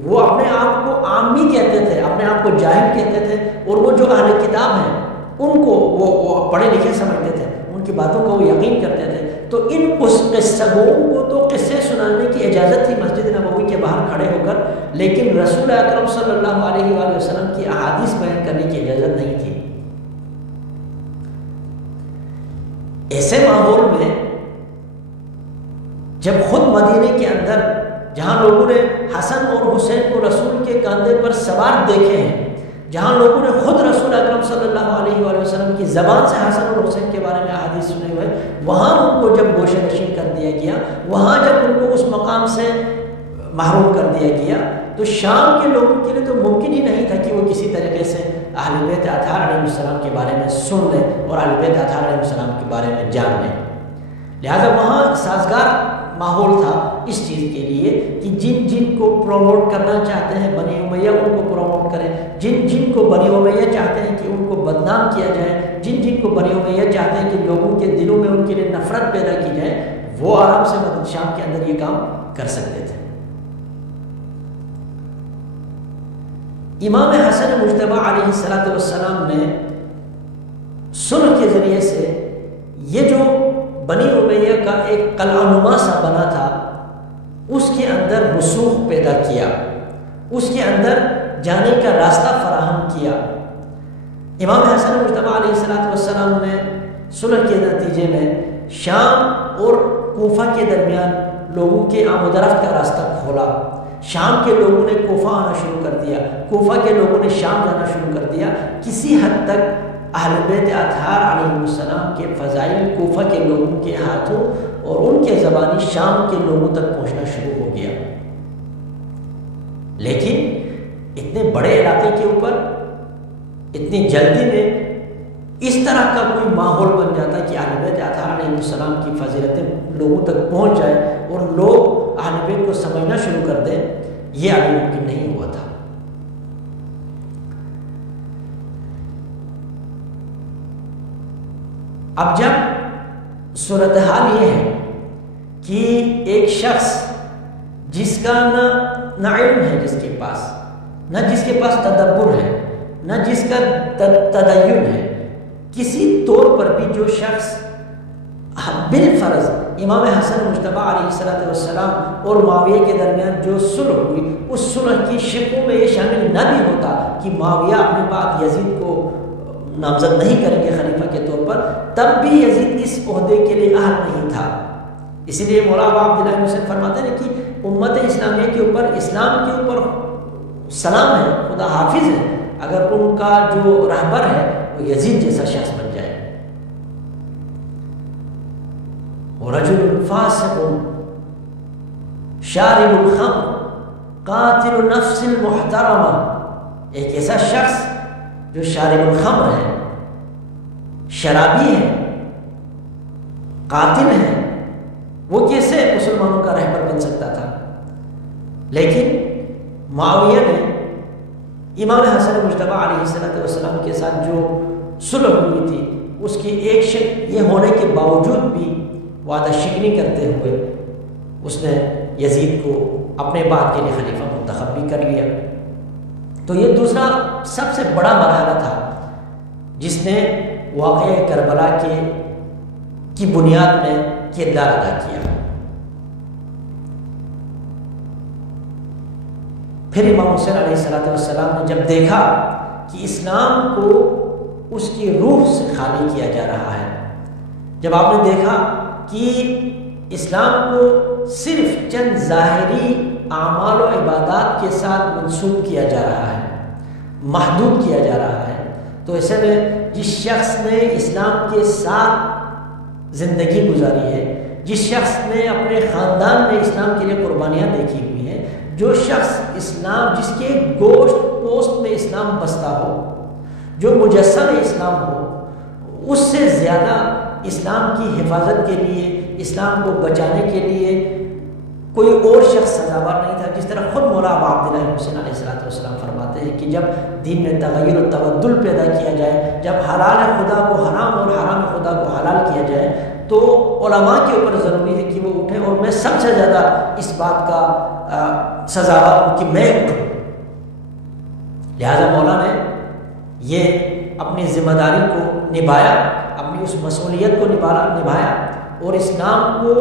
وہ اپنے آپ کو عامی کہتے تھے، اپنے آپ کو جاہل کہتے تھے، اور وہ جو اہل کتاب ہیں ان کو وہ پڑھے لکھے سمجھتے تھے، ان کی باتوں کو وہ یقین کرتے تھے۔ تو ان قصہ گوؤں کو تو قصے سنانے کی اجازت تھی مسجد نبوی کے باہر کھڑے ہو کر، لیکن رسول اکرم صلی اللہ علیہ وآلہ وسلم کی احادیث بیان کرنے کی اجازت نہیں تھی۔ ایسے ماحول میں جب خود مدینے کے اندر جہاں لوگوں نے حسن اور حسین کو رسول کے کاندھے پر سوار دیکھے ہیں، جہاں لوگوں نے خود رسول اکرم صلی اللہ علیہ وآلہ وسلم کی زبان سے حسن اور حسین کے بارے میں احادیث سنے ہوئے، وہاں ان کو جب گوشہ نشین کر دیا گیا، وہاں جب ان کو اس مقام سے محروم کر دیا گیا، تو شام کے لوگوں کے لیے تو ممکن ہی نہیں تھا کہ وہ کسی طریقے سے اہل بیت اطہار علیہ السلام کے بارے میں سن لیں اور اہل بیت اطہار علیہ السلام کے بارے میں جان لیں۔ لہذا وہاں سازگار ماحول تھا اس چیز کے لیے کہ جن جن کو پروموٹ کرنا چاہتے ہیں بنی امیہ ان کو پروموٹ کریں، جن جن کو بنی امیہ چاہتے ہیں کہ ان کو بدنام کیا جائے، جن جن کو بنی امیہ چاہتے ہیں کہ لوگوں کے دلوں میں ان کے لیے نفرت پیدا کی جائے، وہ آرام سے شام کے اندر یہ کام کر سکتے تھے۔ امام حسن مجتبی علیہ السلام نے صلح کے ذریعے سے یہ جو بنی امیہ کا ایک قلعہ نما سا بنا تھا، اس کے اندر رسوخ پیدا کیا، اس کے اندر جانے کا راستہ فراہم کیا۔ امام حسن مجتبی علیہ السلام نے صلح کے نتیجے میں شام اور کوفہ کے درمیان لوگوں کے آمد و رفت کا راستہ کھولا۔ شام کے لوگوں نے کوفہ آنا شروع کر دیا، کوفہ کے لوگوں نے شام جانا شروع کر دیا۔ کسی حد تک اہل بیت اطہار علیہ السلام کے فضائل کوفہ کے لوگوں کے ہاتھوں اور ان کے زبانی شام کے لوگوں تک پہنچنا شروع ہو گیا۔ لیکن اتنے بڑے علاقے کے اوپر اتنی جلدی میں اس طرح کا کوئی ماحول بن جاتا کہ اہل بیت اطہار علیہ السلام کی فضیلتیں لوگوں تک پہنچ جائے اور لوگ اہل بیت کو سمجھنا شروع کر دیں، یہ ابھی ممکن نہیں ہوا تھا۔ اب جب صورتحال یہ ہے کہ ایک شخص جس کا نہ علم ہے، جس کے پاس تدبر ہے، نہ جس کا تدین ہے، کسی طور پر بھی جو شخص بالفرض امام حسن مجتبی علیہ السلام اور معاویہ کے درمیان جو صلح ہوئی، اس صلح کی شکوں میں یہ شامل نہ بھی ہوتا کہ معاویہ اپنے بعد یزید کو نامزد نہیں کریں گے خلیفہ کے طور پر، تب بھی یزید اس عہدے کے لیے اہل نہیں تھا۔ اسی لیے مولانا عبداللہ بن حسین فرماتے ہیں کہ امت اسلامیہ کے اوپر، اسلام کے اوپر سلام ہے، خدا حافظ ہے اگر ان کا جو رہبر ہے وہ یزید جیسا شخص بن جائے۔ رجل فاسق شارب الخمر قاتل نفس المحترمہ، ایک ایسا شخص جو شارب الخمر ہے، شرابی ہے، قاتل ہے، وہ کیسے مسلمانوں کا رہبر بن سکتا تھا؟ لیکن معاویہ نے امام حسن مجتبی علیہ السلام کے ساتھ جو صلح ہوئی تھی، اس کی ایک شک یہ ہونے کے باوجود بھی وعدہ شکنی کرتے ہوئے اس نے یزید کو اپنے بعد کے لیے خلیفہ منتخب بھی کر لیا۔ تو یہ دوسرا سب سے بڑا مرحلہ تھا جس نے واقعہ کربلا کی بنیاد میں کردار ادا کیا۔ پھر امام حسین علیہ السلام نے جب دیکھا کہ اسلام کو اس کی روح سے خالی کیا جا رہا ہے، جب آپ نے دیکھا کہ اسلام کو صرف چند ظاہری اعمال و عبادات کے ساتھ منسوب کیا جا رہا ہے، محدود کیا جا رہا ہے، تو ایسے میں جس شخص نے اسلام کے ساتھ زندگی گزاری ہے، جس شخص نے اپنے خاندان میں اسلام کے لیے قربانیاں دیکھی ہوئی ہیں، جو شخص اسلام جس کے گوشت پوست میں اسلام بستا ہو، جو مجسم اسلام ہو، اس سے زیادہ اسلام کی حفاظت کے لیے، اسلام کو بچانے کے لیے کوئی اور شخص سزاوار نہیں تھا۔ جس طرح خود مولا ابا عبداللہ حسین علیہ السلام فرماتے ہیں کہ جب دین میں تغیر و تبدل پیدا کیا جائے، جب حلال خدا کو حرام اور حرام خدا کو حلال کیا جائے، تو علماء کے اوپر ضروری ہے کہ وہ اٹھیں، اور میں سب سے زیادہ اس بات کا سزاوار ہوں کہ میں اٹھوں۔ لہذا مولا نے یہ اپنی ذمہ داری کو نبھایا، اپنی اس مسئولیت کو نبھایا، اور اسلام کو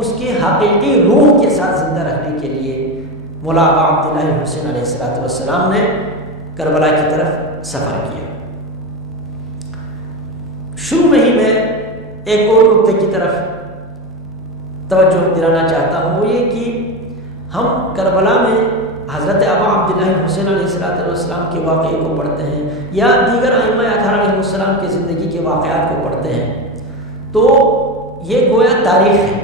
اس کے حقیقی روح کے ساتھ زندہ رکھنے کے لیے مولا ابا عبداللہ حسین علیہ السلام نے کربلا کی طرف سفر کیا۔ شروع میں ہی میں ایک اور نقطے کی طرف توجہ دلانا چاہتا ہوں، وہ یہ کہ ہم کربلا میں حضرت ابا عبداللہ حسین علیہ السلام کے واقعے کو پڑھتے ہیں، یا دیگر ائمہ اطہار علیہ السلام کی زندگی کے واقعات کو پڑھتے ہیں، تو یہ گویا تاریخ ہے۔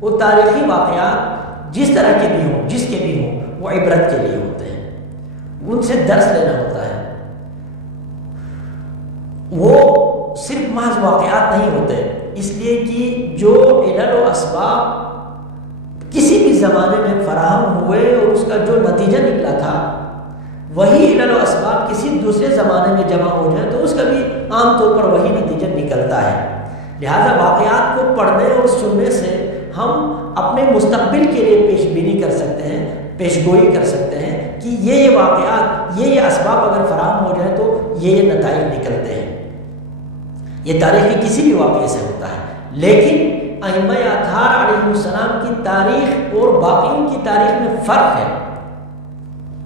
وہ تاریخی واقعات جس طرح کے بھی ہوں، جس کے بھی ہوں، وہ عبرت کے لیے ہوتے ہیں، ان سے درس لینا ہوتا ہے۔ وہ صرف محض واقعات نہیں ہوتے، اس لیے کہ جو علل و اسباب کسی بھی زمانے میں فراہم ہوئے اور اس کا جو نتیجہ نکلا تھا، وہی علل و اسباب کسی دوسرے زمانے میں جمع ہو جائے تو اس کا بھی عام طور پر وہی نتیجہ نکلتا ہے۔ لہذا واقعات کو پڑھنے اور سننے سے ہم اپنے مستقبل کے لیے پیش بینی کر سکتے ہیں، پیش گوئی کر سکتے ہیں کہ یہ واقعات، یہ اسباب اگر فراہم ہو جائیں تو یہ نتائج نکلتے ہیں۔ یہ تاریخ کے کسی بھی واقعے سے ہوتا ہے، لیکن ائمہ اطہار علیہ السلام کی تاریخ اور باقیوں کی تاریخ میں فرق ہے۔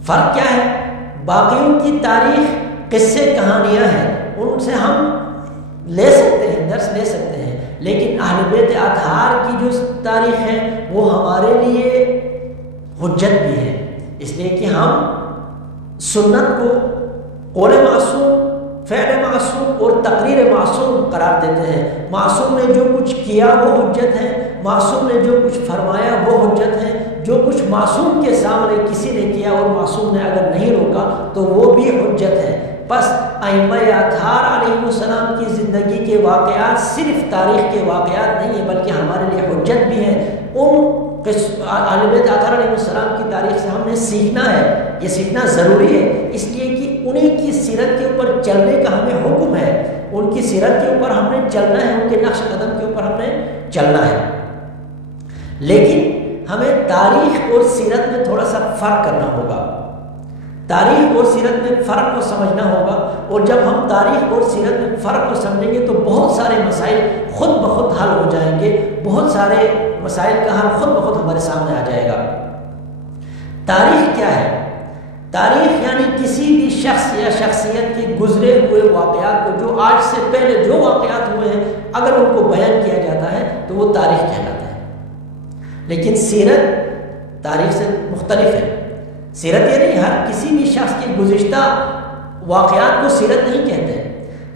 فرق کیا ہے؟ باقیوں کی تاریخ قصے کہانیاں ہیں، ان سے ہم لے سکتے ہیں، درس لے سکتے ہیں، لیکن اہل بیت اطہار کی جو تاریخ ہے وہ ہمارے لیے حجت بھی ہے، اس لیے کہ ہم سنت کو قول معصوم، فعل معصوم اور تقریر معصوم قرار دیتے ہیں۔ معصوم نے جو کچھ کیا وہ حجت ہے، معصوم نے جو کچھ فرمایا وہ حجت ہے، جو کچھ معصوم کے سامنے کسی نے کیا اور معصوم نے اگر نہیں روکا تو وہ بھی حجت ہے۔ بس ائمہ اطہار علیہ السلام کی زندگی کے واقعات صرف تاریخ کے واقعات نہیں ہیں، بلکہ ہمارے لیے حجت بھی ہیں۔ ان اہل بیت اطہار علیہ السلام کی تاریخ سے ہم نے سیکھنا ہے، یہ سیکھنا ضروری ہے، اس لیے کہ انہیں کی سیرت کے اوپر چلنے کا ہمیں حکم ہے، ان کی سیرت کے اوپر ہم نے چلنا ہے، ان کے نقش قدم کے اوپر ہم نے چلنا ہے۔ لیکن ہمیں تاریخ اور سیرت میں تھوڑا سا فرق کرنا ہوگا، تاریخ اور سیرت میں فرق کو سمجھنا ہوگا، اور جب ہم تاریخ اور سیرت میں فرق کو سمجھیں گے تو بہت سارے مسائل خود بخود حل ہو جائیں گے، بہت سارے مسائل کا حل خود بخود ہمارے سامنے آ جائے گا۔ تاریخ کیا ہے؟ تاریخ یعنی کسی بھی شخص یا شخصیت کے گزرے ہوئے واقعات کو، جو آج سے پہلے جو واقعات ہوئے ہیں، اگر ان کو بیان کیا جاتا ہے تو وہ تاریخ کہلاتا ہے۔ لیکن سیرت تاریخ سے مختلف ہے۔ سیرت یہ نہیں ہر کسی بھی شخص کے گزشتہ واقعات کو سیرت نہیں کہتے،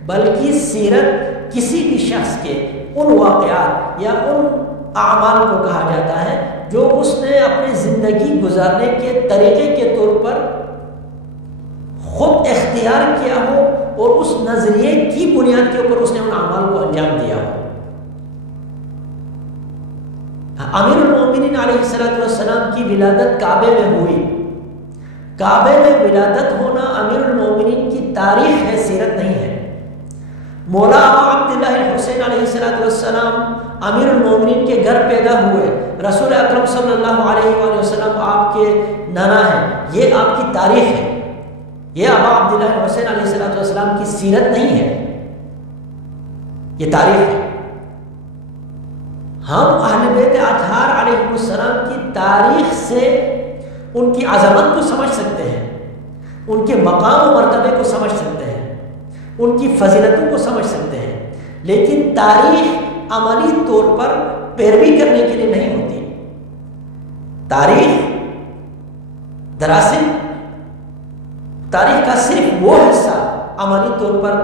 بلکہ سیرت کسی بھی شخص کے ان واقعات یا ان اعمال کو کہا جاتا ہے جو اس نے اپنی زندگی گزارنے کے طریقے کے طور پر خود اختیار کیا ہو اور اس نظریے کی بنیاد کے اوپر اس نے ان اعمال کو انجام دیا ہو۔ امیر المومنین علیہ السلام کی ولادت کعبے میں ہوئی، کعبے میں ولادت ہونا امیر المومنین کی تاریخ ہے، سیرت نہیں ہے۔ مولا ابا عبداللہ حسین علیہ السلام امیر المومنین کے گھر پیدا ہوئے، رسول اکرم صلی اللہ علیہ وآلہ وسلم آپ کے نانا ہیں، یہ آپ کی تاریخ ہے، یہ ابا عبداللہ حسین علیہ السلام کی سیرت نہیں ہے، یہ تاریخ ہے۔ ہم اہل بیت اطہار علیہ السلام کی تاریخ سے ان کی عظمت کو سمجھ سکتے ہیں، ان کے مقام و مرتبے کو سمجھ سکتے ہیں، ان کی فضیلتوں کو سمجھ سکتے ہیں، لیکن تاریخ عملی طور پر پیروی کرنے کے لیے نہیں ہوتی۔ تاریخ دراصل تاریخ کا صرف وہ حصہ عملی طور پر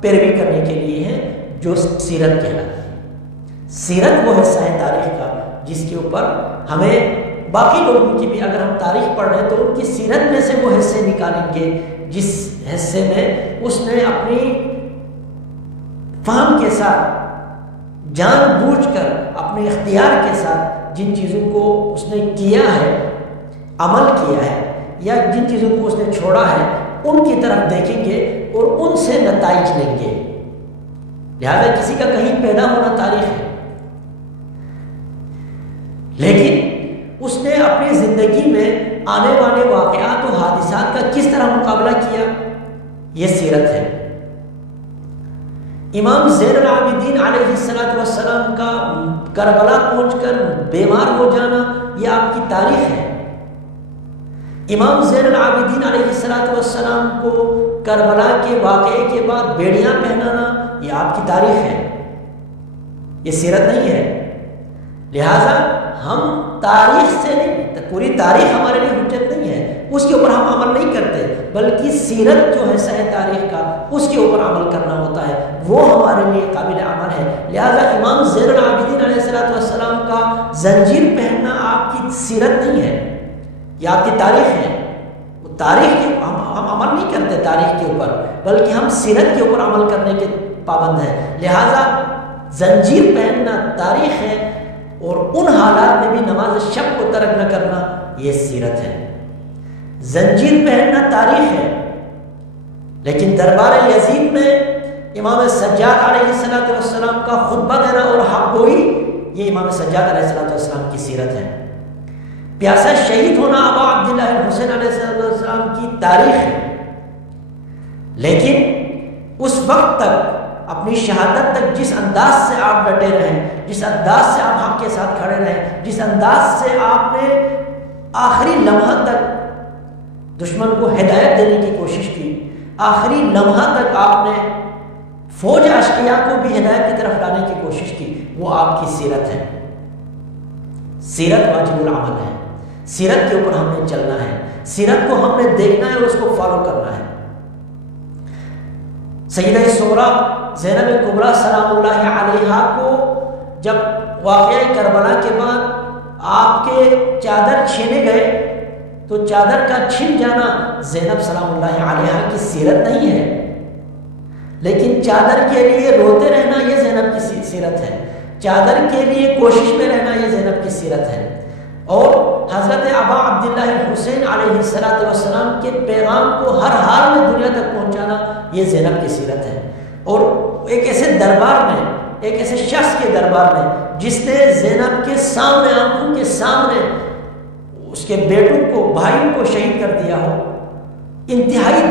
پیروی کرنے کے لیے ہے جو سیرت کہلاتی ہے۔ سیرت وہ حصہ ہے تاریخ کا جس کے اوپر ہمیں باقی لوگوں کی بھی اگر ہم تاریخ پڑھ رہے ہیں تو ان کی سیرت میں سے وہ حصے نکالیں گے جس حصے میں اس نے اپنی فہم کے ساتھ، جان بوجھ کر، اپنے اختیار کے ساتھ جن چیزوں کو اس نے کیا ہے، عمل کیا ہے، یا جن چیزوں کو اس نے چھوڑا ہے، ان کی طرف دیکھیں گے اور ان سے نتائج لیں گے۔ لہذا کسی کا کہیں پیدا ہونا تاریخ ہے، لیکن اس نے اپنی زندگی میں آنے والے واقعات و حادثات کا کس طرح مقابلہ کیا، یہ سیرت ہے۔ امام زین العابدین علیہ السلام کا کربلا پہنچ کر بیمار ہو جانا یہ آپ کی تاریخ ہے۔ امام زین العابدین علیہ السلام کو کربلا کے واقعے کے بعد بیڑیاں پہنانا یہ آپ کی تاریخ ہے، یہ سیرت نہیں ہے۔ لہذا ہم تاریخ سے نہیں، پوری تاریخ ہمارے لیے حجت نہیں ہے، اس کے اوپر ہم عمل نہیں کرتے، بلکہ سیرت جو حصہ ہے تاریخ کا اس کے اوپر عمل کرنا ہوتا ہے، وہ ہمارے لیے قابل عمل ہے۔ لہذا امام زین العابدین علیہ السلام کا زنجیر پہننا آپ کی سیرت نہیں ہے، یہ آپ کی تاریخ ہے۔ وہ تاریخ کے ہم عمل نہیں کرتے تاریخ کے اوپر، بلکہ ہم سیرت کے اوپر عمل کرنے کے پابند ہیں۔ لہذا زنجیر پہننا تاریخ ہے، اور ان حالات میں بھی نماز شب کو ترک نہ کرنا یہ سیرت ہے۔ زنجیر پہننا تاریخ ہے، لیکن دربار یزید میں امام سجاد علیہ السلام کا خطبہ دینا اور حق گوئی یہ امام سجاد علیہ السلام کی سیرت ہے۔ پیاسا شہید ہونا ابا عبداللہ حسین علیہ السلام کی تاریخ ہے، لیکن اس وقت تک اپنی شہادت تک جس انداز سے آپ ڈٹے رہیں، جس انداز سے آپ حق کے ساتھ کھڑے رہیں، جس انداز سے آپ نے آخری لمحہ تک دشمن کو ہدایت دینے کی کوشش کی، آخری لمحہ تک آپ نے فوج اشقیاء کو بھی ہدایت کی طرف لانے کی کوشش کی، وہ آپ کی سیرت ہے۔ سیرت واجب العمل ہے، سیرت کے اوپر ہم نے چلنا ہے، سیرت کو ہم نے دیکھنا ہے اور اس کو فالو کرنا ہے۔ سیدہ صغریٰ زینب کبریٰ سلام اللہ علیہا کو جب واقعہ کربلا کے بعد آپ کے چادر چھینے گئے تو چادر کا چھن جانا زینب سلام اللہ علیہا کی سیرت نہیں ہے، لیکن چادر کے لیے روتے رہنا یہ زینب کی سیرت ہے، چادر کے لیے کوشش میں رہنا یہ زینب کی سیرت ہے، اور حضرت ابا عبداللہ حسین علیہ السلام کے پیغام کو ہر حال میں دنیا تک پہنچانا یہ زینب کی سیرت ہے۔ اور ایک ایسے دربار میں، ایک ایسے شخص کے دربار میں جس نے زینب کے سامنے، آنکھوں کے سامنے اس کے بیٹوں کو، بھائیوں کو شہید کر دیا ہو، انتہائی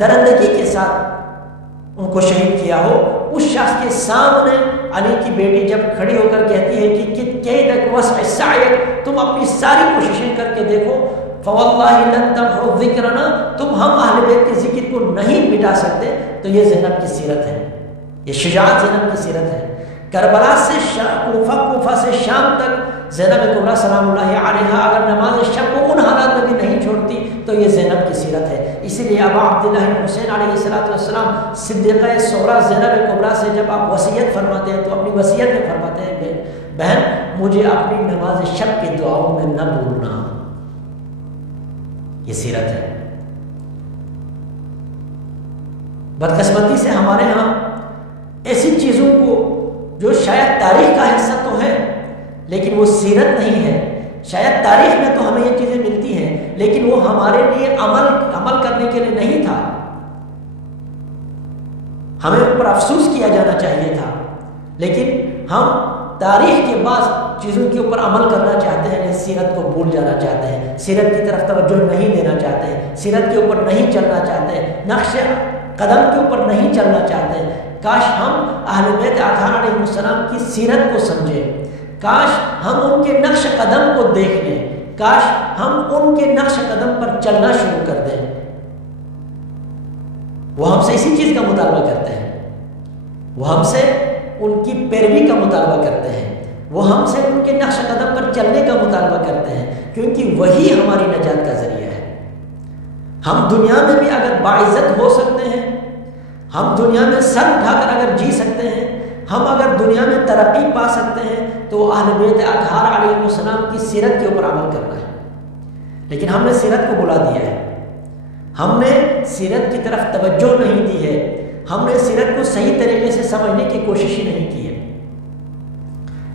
درندگی کے ساتھ ان کو شہید کیا ہو، اس شخص کے سامنے علی کی بیٹی جب کھڑی ہو کر کہتی ہے کہ تم اپنی ساری کوششیں کر کے دیکھو، فواللہ لن تمحو ذکرنا، تم ہم اہل بیت کے ذکر کو نہیں مٹا سکتے، تو یہ زینب کی سیرت ہے، یہ شجاعت زینب کی سیرت ہے۔ کربلا سے کوفہ سے شام تک زینب کبریٰ سلام اللہ علیہا اگر نماز شب کو ان حالات میں بھی نہیں چھوڑتی تو یہ زینب کی سیرت ہے۔ اسی لیے ابا عبداللہ حسین علیہ السلام صدیقہ صغریٰ زینب کبریٰ سے جب آپ وصیت فرماتے ہیں تو اپنی وصیت میں فرماتے ہیں بہن مجھے اپنی نماز شب کی دعاؤں میں نہ بھولنا، یہ سیرت ہے۔ بدقسمتی سے ہمارے ہاں ایسی چیزوں کو جو شاید تاریخ کا حصہ تو ہے لیکن وہ سیرت نہیں ہے، شاید تاریخ میں تو ہمیں یہ چیزیں ملتی ہیں لیکن وہ ہمارے لیے عمل کرنے کے لیے نہیں تھا، ہمیں ان پر افسوس کیا جانا چاہیے تھا، لیکن ہم تاریخ کے بعض چیزوں کے اوپر عمل کرنا چاہتے ہیں، سیرت کو بھول جانا چاہتے ہیں، سیرت کی طرف توجہ نہیں دینا چاہتے ہیں، سیرت کے اوپر نہیں چلنا چاہتے ہیں، نقش قدم کے اوپر نہیں چلنا چاہتے ہیں۔ کاش ہم اہل بیت اطہار علیہ السلام کی سیرت کو سمجھیں، کاش ہم ان کے نقش قدم کو دیکھ لیں، کاش ہم ان کے نقش قدم پر چلنا شروع کر دیں، وہ ہم سے اسی چیز کا مطالبہ کرتے ہیں، وہ ہم سے ان کی پیروی کا مطالبہ کرتے ہیں، وہ ہم سے ان کے نقش قدم پر چلنے کا مطالبہ کرتے ہیں، کیونکہ وہی ہماری نجات کا ذریعہ ہے۔ ہم دنیا میں بھی اگر باعزت ہو سکتے ہیں، ہم دنیا میں سر اٹھا کر اگر جی سکتے ہیں، ہم اگر دنیا میں ترقی پا سکتے ہیں، تو اہل بیت اطہار علیہ السلام کی سیرت کے اوپر عمل کرنا ہے۔ لیکن ہم نے سیرت کو بلا دیا ہے، ہم نے سیرت کی طرف توجہ نہیں دی ہے، ہم نے سیرت کو صحیح طریقے سے سمجھنے کی کوشش ہی نہیں کی ہے۔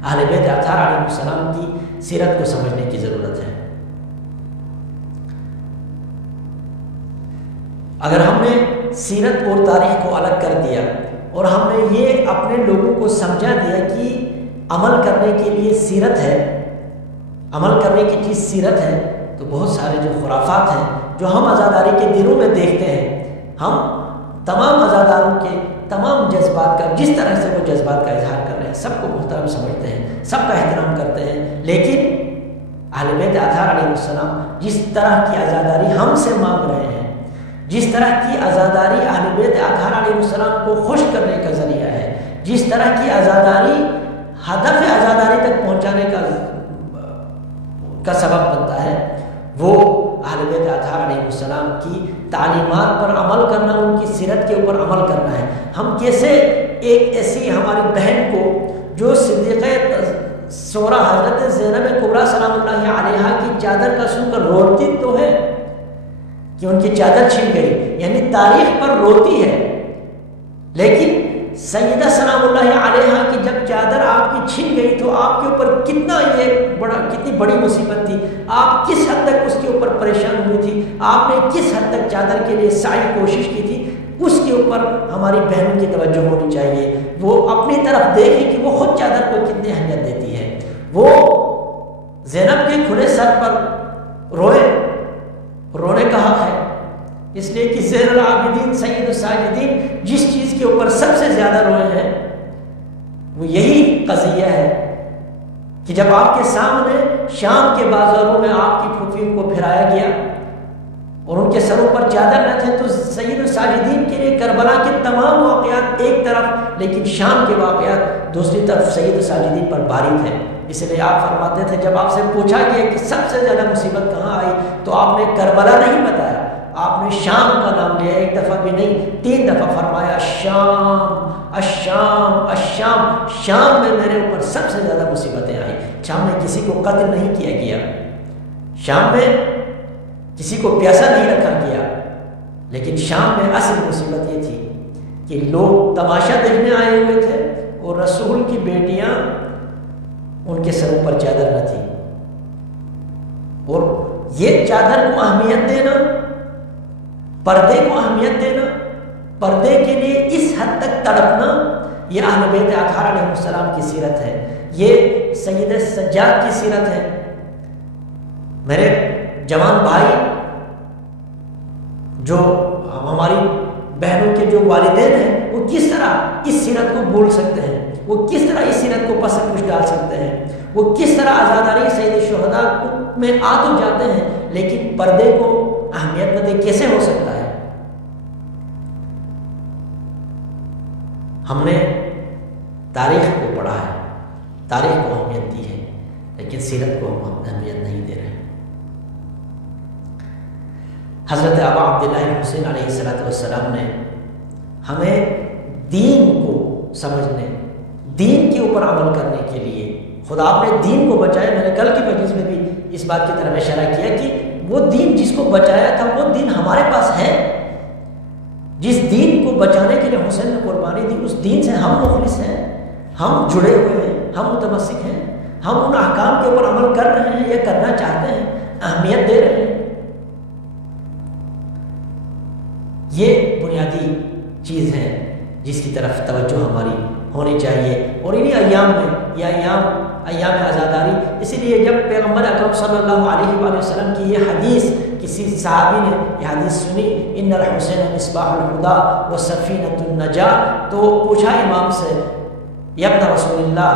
اہل بیت اطہار علیہ السلام کی سیرت کو سمجھنے کی ضرورت ہے۔ اگر ہم نے سیرت اور تاریخ کو الگ کر دیا اور ہم نے یہ اپنے لوگوں کو سمجھا دیا کہ عمل کرنے کے لیے سیرت ہے، عمل کرنے کی چیز سیرت ہے، تو بہت سارے جو خرافات ہیں جو ہم عزاداری کے دنوں میں دیکھتے ہیں، ہم تمام عزاداروں کے تمام جذبات کا، جس طرح سے وہ جذبات کا اظہار کر رہے ہیں، سب کو محترم سمجھتے ہیں، سب کا احترام کرتے ہیں، لیکن اہل بیت اطہار علیہ السلام جس طرح کی عزاداری ہم سے مانگ رہے ہیں، جس طرح کی عزاداری اہل بیت اطہار علیہ السلام کو خوش کرنے کا ذریعہ ہے، جس طرح کی عزاداری ہدف عزاداری تک پہنچانے کا سبب بنتا ہے، وہ اہل بیت اطہار علیہ السلام کی تعلیمات پر عمل کرنا، ان کی سیرت کے اوپر عمل کرنا ہے۔ ہم کیسے ایک ایسی ہماری بہن کو جو صدیقہ صغریٰ حضرت زینب کبریٰ سلام اللہ علیہا کی چادر کا سن کر روتی تو ہے کہ ان کی چادر چھن گئی، یعنی تاریخ پر روتی ہے، لیکن سیدہ سلام اللہ علیہا کی جب چادر آپ کی چھن گئی تو آپ کے اوپر کتنی بڑی مصیبت تھی، آپ کس حد تک اس کے اوپر پریشان ہوئی تھی، آپ نے کس حد تک چادر کے لیے سعی کوشش کی تھی، اس کے اوپر ہماری بہنوں کی توجہ ہونی چاہیے۔ وہ اپنی طرف دیکھیں کہ وہ خود چادر کو کتنی اہمیت دیتی ہے، وہ زینب کے کھلے سر پر رونے کا حق ہے، اس لیے کہ زین العابدین سید الساجدین جس چیز کے اوپر سب سے زیادہ روئے ہیں وہ یہی قضیہ ہے کہ جب آپ کے سامنے شام کے بازاروں میں آپ کی پھوپھیوں کو پھرایا گیا اور ان کے سروں پر چادر نہ تھے، تو سید الساجدین کے لیے کربلا کے تمام واقعات ایک طرف، لیکن شام کے واقعات دوسری طرف سید الساجدین پر باری تھے۔ اس لیے آپ فرماتے تھے جب آپ سے پوچھا گیا کہ سب سے زیادہ مصیبت کہاں آئی تو آپ نے کربلا نہیں بتایا، آپ نے شام کا نام لیا، ایک دفعہ بھی نہیں 3 دفعہ فرمایا الشام الشام الشام، شام میں میرے اوپر سب سے زیادہ مصیبتیں آئی۔ شام میں کسی کو قتل نہیں کیا گیا، شام میں کسی کو پیاسا نہیں رکھا گیا، لیکن شام میں اصل مصیبت یہ تھی کہ لوگ تماشا دیکھنے آئے ہوئے تھے اور رسول کی بیٹیاں ان کے سروں پر چادر نہ تھی، اور یہ چادر کو اہمیت دینا، پردے کو اہمیت دینا، پردے کے لیے اس حد تک تڑپنا، یہ اہل بیت اطہار علیہ السلام کی سیرت ہے، یہ سید سجاد کی سیرت ہے۔ میرے جوان بھائی جو ہماری بہنوں کے جو والدین ہیں وہ کس طرح اس سیرت کو بول سکتے ہیں، وہ کس طرح اس سیرت کو پس پش ڈال سکتے ہیں، وہ کس طرح عزاداری سید شہداء میں آ تو جاتے ہیں لیکن پردے کو اہمیت نہ دے، کیسے ہو سکتا ہے؟ ہم نے تاریخ کو پڑھا ہے، تاریخ کو اہمیت دی ہے، لیکن سیرت کو ہم اہمیت نہیں دے رہے۔ حضرت ابا عبداللہ حسین علیہ السلام نے ہمیں دین کو سمجھنے، دین کے اوپر عمل کرنے کے لیے، خدا آپ نے دین کو بچایا۔ میں نے کل کی مجلس میں بھی اس بات کی طرف اشارہ کیا کہ وہ دین جس کو بچایا تھا وہ دین ہمارے پاس ہے، جس دین کو بچانے کے لیے حسین نے قربانی دی، اس دین سے ہم مخلص ہیں، ہم جڑے ہوئے ہیں، ہم متمسک ہیں، ہم ان احکام کے اوپر عمل کر رہے ہیں یا کرنا چاہتے ہیں، اہمیت دے رہے ہیں۔ یہ بنیادی چیز ہے جس کی طرف توجہ ہماری ہونی چاہیے، اور انہی ایام میں یہ ایام عزاداری، اسی لیے جب پیغمبر اکرم صلی اللہ علیہ وآلہ وسلم کی یہ حدیث، کسی صحابی نے یہ حدیث سنی، ان الحسین مصباح الہدی و سفینۃ النجاۃ، تو پوچھا امام سے، یا ابن رسول اللہ،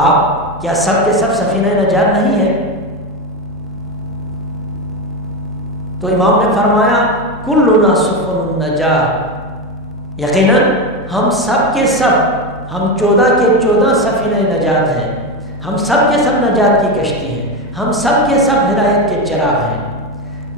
آپ کیا سب کے سب سفینہ نجات نہیں ہے؟ تو امام نے فرمایا کلنا سفن النجاة، یقیناً ہم سب کے سب، ہم 14 کے 14 سفینہ نجات ہیں، ہم سب کے سب نجات کی کشتی ہیں، ہم سب کے سب ہدایت کے چراغ ہیں۔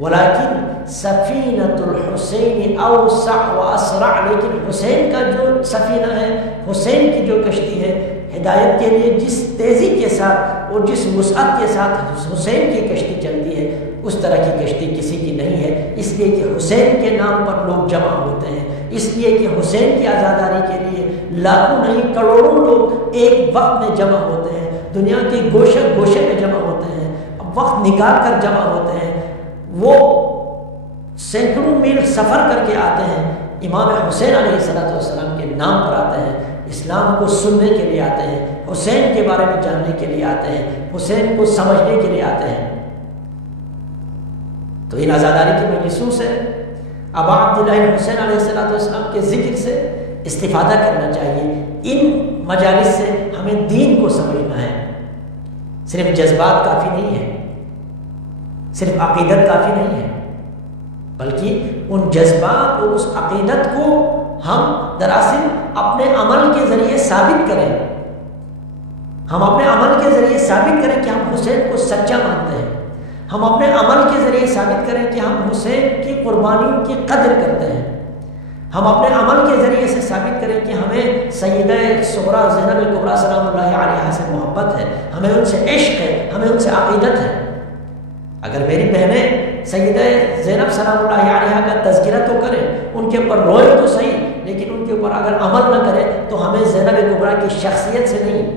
ولیکن سفینۃ الحسین اوسع و اسرع، لیکن حسین کا جو سفینہ ہے، حسین کی جو کشتی ہے ہدایت کے لیے، جس تیزی کے ساتھ اور جس وسعت کے ساتھ حسین کی کشتی چلتی ہے، اس طرح کی کشتی کسی کی نہیں ہے۔ اس لیے کہ حسین کے نام پر لوگ جمع ہوتے ہیں، اس لیے کہ حسین کی آزاداری کے لیے لاکھوں نہیں کروڑوں لوگ ایک وقت میں جمع ہوتے ہیں، دنیا کے گوشے گوشے میں جمع ہوتے ہیں، وقت نکال کر جمع ہوتے ہیں، وہ سینکڑوں میل سفر کر کے آتے ہیں، امام حسین علیہ السلام کے نام پر آتے ہیں، اسلام کو سننے کے لیے آتے ہیں، حسین کے بارے میں جاننے کے لیے آتے ہیں، حسین کو سمجھنے کے لیے آتے ہیں۔ تو ان آزاداری کی مجلسوں سے، ابا عبداللہ حسین علیہ السلام کے ذکر سے استفادہ کرنا چاہیے۔ ان مجالس سے ہمیں دین کو سمجھنا ہے۔ صرف جذبات کافی نہیں ہے، صرف عقیدت کافی نہیں ہے، بلکہ ان جذبات اور اس عقیدت کو ہم دراصل اپنے عمل کے ذریعے ثابت کریں۔ ہم اپنے عمل کے ذریعے ثابت کریں کہ ہم حسین کو سچا مانتے ہیں، ہم اپنے عمل کے ذریعے ثابت کریں کہ ہم حسین کی قربانیوں کی قدر کرتے ہیں، ہم اپنے عمل کے ذریعے سے ثابت کریں کہ ہمیں سیدہ صغریٰ زینب الکبریٰ سلام اللہ علیہا سے محبت ہے، ہمیں ان سے عشق ہے، ہمیں ان سے عقیدت ہے۔ اگر میری بہنیں سیدہ زینب سلام اللہ علیہا کا تذکرہ تو کریں، ان کے اوپر روئے تو صحیح، لیکن ان کے اوپر اگر عمل نہ کریں تو ہمیں زینب کبریٰ کی شخصیت سے نہیں،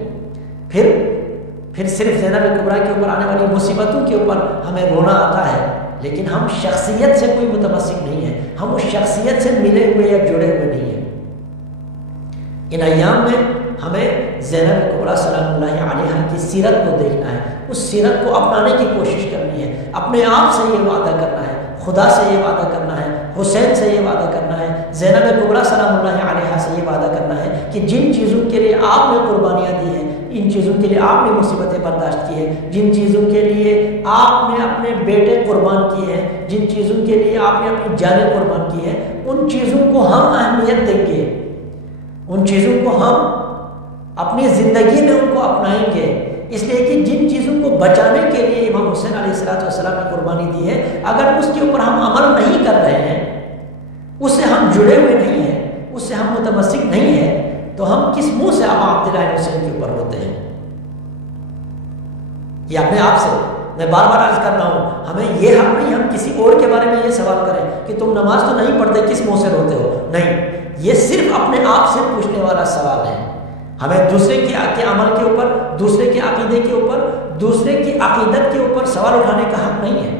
پھر صرف زینب کبریٰ کے اوپر آنے والی مصیبتوں کے اوپر ہمیں رونا آتا ہے، لیکن ہم شخصیت سے کوئی متمسک نہیں ہے، ہم اس شخصیت سے ملے ہوئے یا جڑے ہوئے نہیں ہیں۔ ان ایام میں ہمیں زینب کبریٰ سلام اللہ علیہا کی سیرت کو دیکھنا ہے، اس سیرت کو اپنانے کی کوشش کرنی ہے، اپنے آپ سے یہ وعدہ کرنا ہے، خدا سے یہ وعدہ کرنا ہے، حسین سے یہ وعدہ کرنا ہے، زینب کبریٰ سلام اللہ علیہا سے یہ وعدہ کرنا ہے کہ جن چیزوں کے لیے آپ نے قربانیاں دی ہیں، ان چیزوں کے لیے آپ نے مصیبتیں برداشت کی ہیں، جن چیزوں کے لیے آپ نے اپنے بیٹے قربان کیے ہیں، جن چیزوں کے لیے آپ نے اپنی جانیں قربان کی ہیں، ان چیزوں کو ہم اہمیت دیں گے، ان چیزوں کو ہم اپنی زندگی میں ان کو اپنائیں گے، اس لیے کہ جن چیزوں کو بچانے کے لیے امام حسین علیہ السلام نے قربانی دی ہے، اگر اس کے اوپر ہم عمل نہیں کر رہے ہیں، اس سے ہم جڑے ہوئے نہیں ہیں، اس سے ہم متمسک نہیں ہیں، تو ہم کس منہ سے ابا عبداللہ حسین کے اوپر ہوتے ہیں؟ یہ اپنے آپ سے میں بار بار عرض کر رہا ہوں، ہمیں یہ حق نہیں ہم کسی اور کے بارے میں یہ سوال کریں کہ تم نماز تو نہیں پڑھتے، کس منہ سے روتے ہو؟ نہیں، یہ صرف اپنے آپ سے پوچھنے والا سوال ہے۔ ہمیں دوسرے کے عمل کے اوپر، دوسرے کے عقیدے کے اوپر، دوسرے کی عقیدت کے اوپر سوال اٹھانے کا حق نہیں ہے۔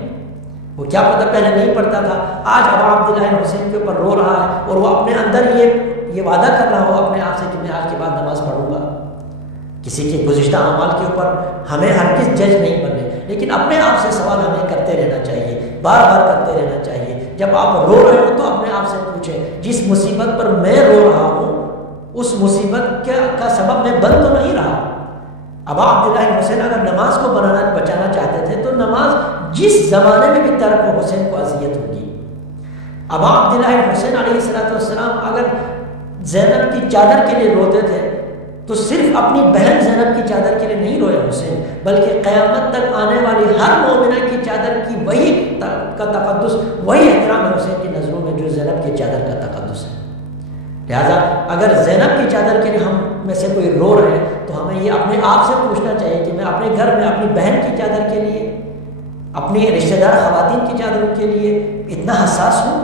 وہ کیا پتہ پہلے نہیں پڑھتا تھا، آج ابا عبداللہ حسین کے اوپر رو رہا ہے اور وہ اپنے اندر یہ وعدہ کر رہا ہو اپنے آپ سے کہ میں آج کے بعد نماز پڑھوں گا۔ کسی کے گزشتہ اعمال کے اوپر ہمیں ہرگز جج نہیں بننے، لیکن اپنے آپ سے سوال ہمیں کرتے رہنا چاہیے، بار بار کرتے رہنا چاہیے۔ جب آپ رو رہے ہو تو اپنے آپ سے پوچھیں، جس مصیبت پر میں رو رہا ہوں اس مصیبت کا سبب میں بن تو نہیں رہا؟ ابا عبداللہ حسین اگر نماز کو بچانا چاہتے تھے تو نماز جس زمانے میں بھی ترک ہو حسین کو اذیت ہوگی۔ ابا عبداللہ حسین علیہ السلام اگر زینب کی چادر کے لیے روتے تھے تو صرف اپنی بہن زینب کی چادر کے لیے نہیں روئے حسین، بلکہ قیامت تک آنے والی ہر مومنہ کی چادر کی وہی کا تقدس، وہی احترام ہے حسین کی نظروں میں جو زینب کی چادر کا تقدس ہے۔ لہٰذا اگر زینب کی چادر کے لیے ہم میں سے کوئی رو رہے ہیں تو ہمیں یہ اپنے آپ سے پوچھنا چاہیے کہ میں اپنے گھر میں اپنی بہن کی چادر کے لیے، اپنی رشتہ دار خواتین کی چادروں کے لیے اتنا حساس ہوں؟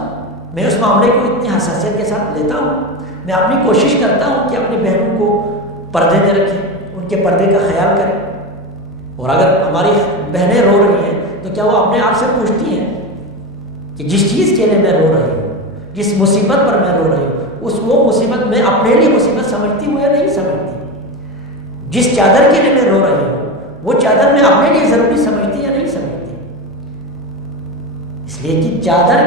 میں اس معاملے کو اتنی حساسیت کے ساتھ لیتا ہوں؟ میں اپنی کوشش کرتا ہوں کہ اپنی بہنوں کو پردے میں رکھیں، ان کے پردے کا خیال کریں؟ اور اگر ہماری بہنیں رو رہی ہیں تو کیا وہ اپنے آپ سے پوچھتی ہیں کہ جس چیز کے لیے میں رو رہی ہوں، جس مصیبت پر میں رو رہی ہوں، وہ مصیبت میں اپنے لیے مصیبت سمجھتی ہوں یا نہیں سمجھتی؟ جس چادر کے لیے میں رو رہی ہوں وہ چادر میں اپنے لیے ضروری سمجھتی یا نہیں سمجھتی؟ اس لیے کہ چادر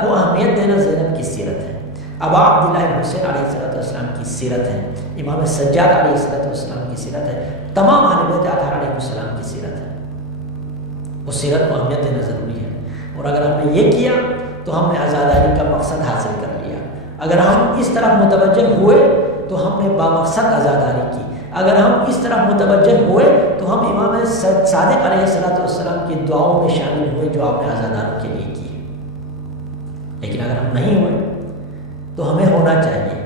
کو اہمیت دینا زینب کی سیرت ہے، ابا عبداللہ حسین علیہ السلام کی سیرت ہے، امام سجاد علیہ السلام کی سیرت ہے، تمام اہل بیت اطہار علیہ السلام کی سیرت ہے۔ اس سیرت کو اہمیت دینا ضروری ہے، اور اگر ہم نے یہ کیا تو ہم نے آزاداری کا مقصد حاصل کر لیا۔ اگر ہم اس طرف متوجہ ہوئے تو ہم نے بامقصد عزاداری کی، اگر ہم اس طرف متوجہ ہوئے تو ہم امام صادق علیہ السلام کی دعاؤں میں شامل ہوئے جو آپ نے عزاداروں کے لیے کی۔ لیکن اگر ہم نہیں ہوئے تو ہمیں ہونا چاہیے،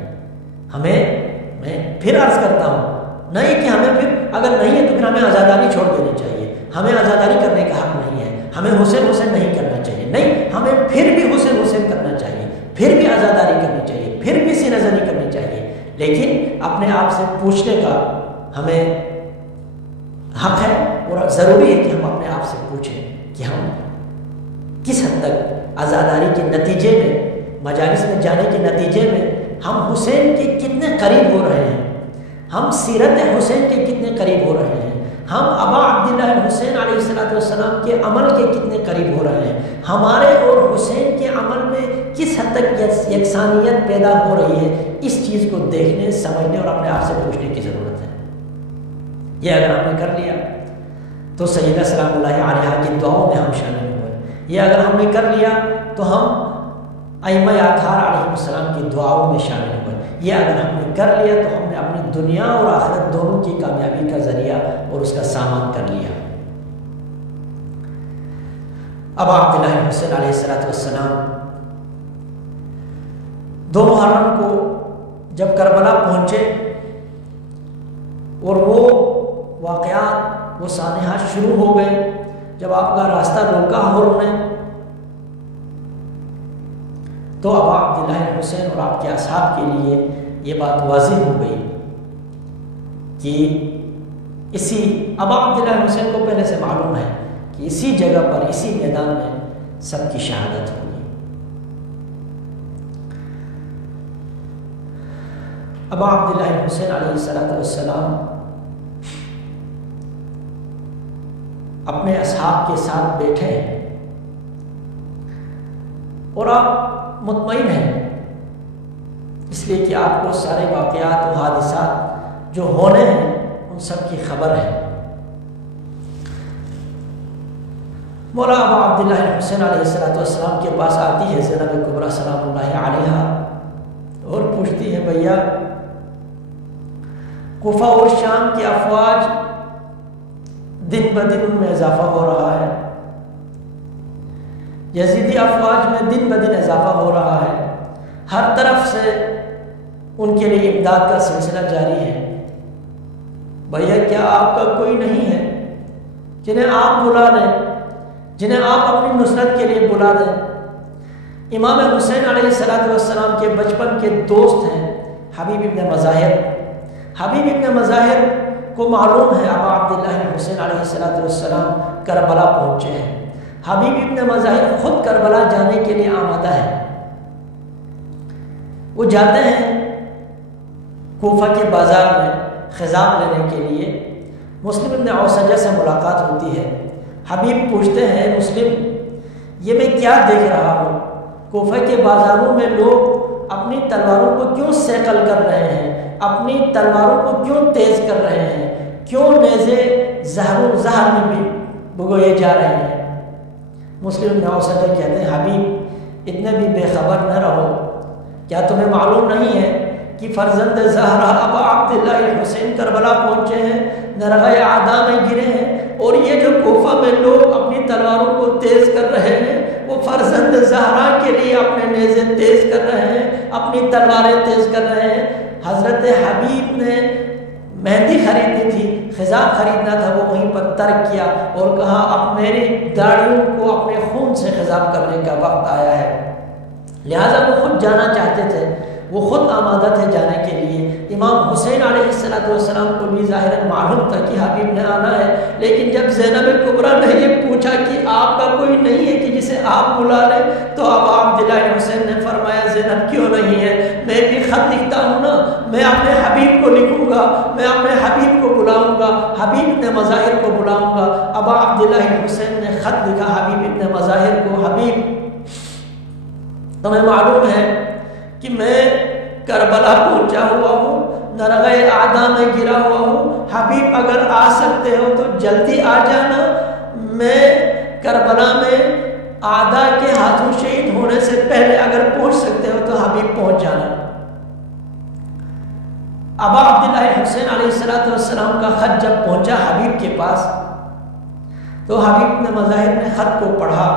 میں پھر عرض کرتا ہوں نہیں کہ ہمیں پھر اگر نہیں ہے تو پھر ہمیں عزاداری چھوڑ دینی چاہیے، ہمیں عزاداری کرنے کا حق نہیں ہے، ہمیں حسین نہیں کرنا چاہیے، نہیں، ہمیں پھر بھی حسین کرنا چاہیے، پھر بھی عزاداری کرنی چاہیے، پھر بھی سینہ زنی کرنی چاہیے، لیکن اپنے آپ سے پوچھنے کا ہمیں حق ہے اور ضروری ہے کہ ہم اپنے آپ سے پوچھیں کہ ہم کس حد تک عزاداری کے نتیجے میں، مجالس میں جانے کے نتیجے میں ہم حسین کے کتنے قریب ہو رہے ہیں، ہم سیرت حسین کے کتنے قریب ہو رہے ہیں، ہم ابا عبداللہ حسین علیہ السلام کے عمل کے کتنے قریب ہو رہے ہیں، ہمارے اور حسین کے عمل میں کس حد تک یکسانیت پیدا ہو رہی ہے، اس چیز کو دیکھنے، سمجھنے اور اپنے آپ سے پوچھنے کی ضرورت ہے۔ یہ اگر ہم نے کر لیا تو سیدہ سلام اللہ علیہا کی دعاؤں میں ہم شامل ہوئے، یہ اگر ہم نے کر لیا تو ہم ائمہ اطہار علیہ السلام کی دعاؤں میں شامل ہوئے، یہ اگر ہم نے کر لیا تو ہم نے اپنی دنیا اور آخرت دونوں کی کامیابی کا ذریعہ اور اس کا سامان کر لیا۔ ابا عبداللہ حسین علیہ السلام 2 محرم کو جب کربلا پہنچے اور وہ واقعات، وہ سانحات شروع ہو گئے، جب آپ کا راستہ روکا اور انہیں، تو ابا عبداللہ حسین اور آپ کے اصحاب کے لیے یہ بات واضح ہو گئی کہ اسی ابا عبداللہ حسین کو پہلے سے معلوم ہے کہ اسی جگہ پر، اسی میدان میں سب کی شہادت ہوگی۔ ابا عبداللہ حسین علیہ السلام اپنے اصحاب کے ساتھ بیٹھے ہیں اور آپ مطمئن ہیں، اس لیے کہ آپ کو سارے واقعات و حادثات جو ہونے ہیں ان سب کی خبر ہے۔ مولا ابا عبداللہ حسین علیہ السلام کے پاس آتی ہے زینب کبریٰ سلام اللہ علیہا اور پوچھتی ہے، بھیا کوفہ اور شام کی افواج دن بدن ان میں اضافہ ہو رہا ہے، یزیدی افواج میں دن بدن اضافہ ہو رہا ہے، ہر طرف سے ان کے لیے امداد کا سلسلہ جاری ہے، بھیا کیا آپ کا کوئی نہیں ہے جنہیں آپ بلا دیں، جنہیں آپ اپنی نصرت کے لیے بلا دیں؟ امام حسین علیہ السلام کے بچپن کے دوست ہیں حبیب ابن مظاہر۔ حبیب ابن مظاہر کو معلوم ہے ابا عبداللہ حسین علیہ السلام کربلا پہنچے ہیں، حبیب ابن مظاہر خود کربلا جانے کے لیے آمادہ ہے، وہ جاتے ہیں کوفہ کے بازار میں خضاب لینے کے لیے، مسلم ابن اوسجہ سے ملاقات ہوتی ہے، حبیب پوچھتے ہیں مسلم یہ میں کیا دیکھ رہا ہوں، کوفہ کے بازاروں میں لوگ اپنی تلواروں کو کیوں سیکل کر رہے ہیں، اپنی تلواروں کو کیوں تیز کر رہے ہیں، کیوں نیزے زہر میں بھی بگوئے جا رہے ہیں؟ مسلم ابن اوسجہ کہتے ہیں حبیب اتنے بھی بے خبر نہ رہو، کیا تمہیں معلوم نہیں ہے کہ فرزند زہرا ابا عبداللہ حسین کربلا پہنچے ہیں، نرغہ اعداء میں گرے ہیں، اور یہ جو کوفہ میں لوگ اپنی تلواروں کو تیز کر رہے ہیں وہ فرزند زہرا کے لیے اپنے نیزے تیز کر رہے ہیں، اپنی تلواریں تیز کر رہے ہیں۔ حضرت حبیب نے مہندی خریدنی تھی، خضاب خریدنا تھا، وہ وہیں پر ترک کیا اور کہا اب میری داڑھیوں کو اپنے خون سے خضاب کرنے کا وقت آیا ہے، لہٰذا وہ خود جانا چاہتے تھے، وہ خود آمادہ تھے جانے کے لیے۔ امام حسین علیہ السلام کو بھی ظاہراً معلوم تھا کہ حبیب نے آنا ہے، لیکن جب زینب کبریٰ نے یہ پوچھا کہ آپ کا کوئی نہیں ہے کہ جسے آپ بلا لیں، تو ابا عبداللہ حسین نے فرمایا زینب کیوں نہیں ہے، میں بھی خط لکھتا ہوں نا، میں اپنے حبیب کو لکھوں گا، میں اپنے حبیب کو بلاؤں گا، حبیب ابن مظاہر کو بلاؤں گا۔ ابا عبداللہ حسین نے خط لکھا حبیب ابن مظاہر کو، حبیب تمہیں معلوم ہے کہ میں کربلا پہنچا ہوا ہوں، نرغہ اعداء میں گرا ہوا ہوں، حبیب اگر آ سکتے ہو تو جلدی آ جانا، میں کربلا میں اعداء کے ہاتھوں شہید ہونے سے پہلے اگر پہنچ سکتے ہو تو حبیب پہنچ جانا۔ ابا عبداللہ حسین علیہ السلام کا خط جب پہنچا حبیب کے پاس تو حبیب نے مظاہر نے خط کو پڑھا۔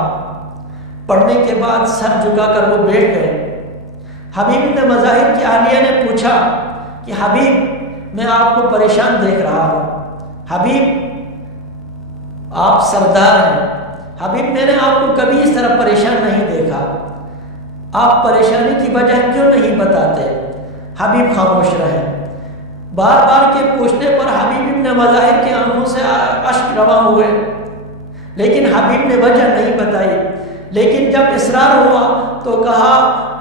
پڑھنے کے بعد سر جھکا کر وہ بیٹھ گئے۔ حبیب نے مظاہر کی اہلیہ نے پوچھا کہ حبیب میں آپ کو پریشان دیکھ رہا ہوں، حبیب آپ سردار ہیں، حبیب میں نے آپ کو کبھی اس طرح پریشان نہیں دیکھا، آپ پریشانی کی وجہ کیوں نہیں بتاتے؟ حبیب خاموش رہے۔ بار بار کے پوچھنے پر حبیب ابن مظاہر کے آنکھوں سے اشک رواں ہوئے، لیکن حبیب نے وجہ نہیں بتائی۔ لیکن جب اصرار ہوا تو کہا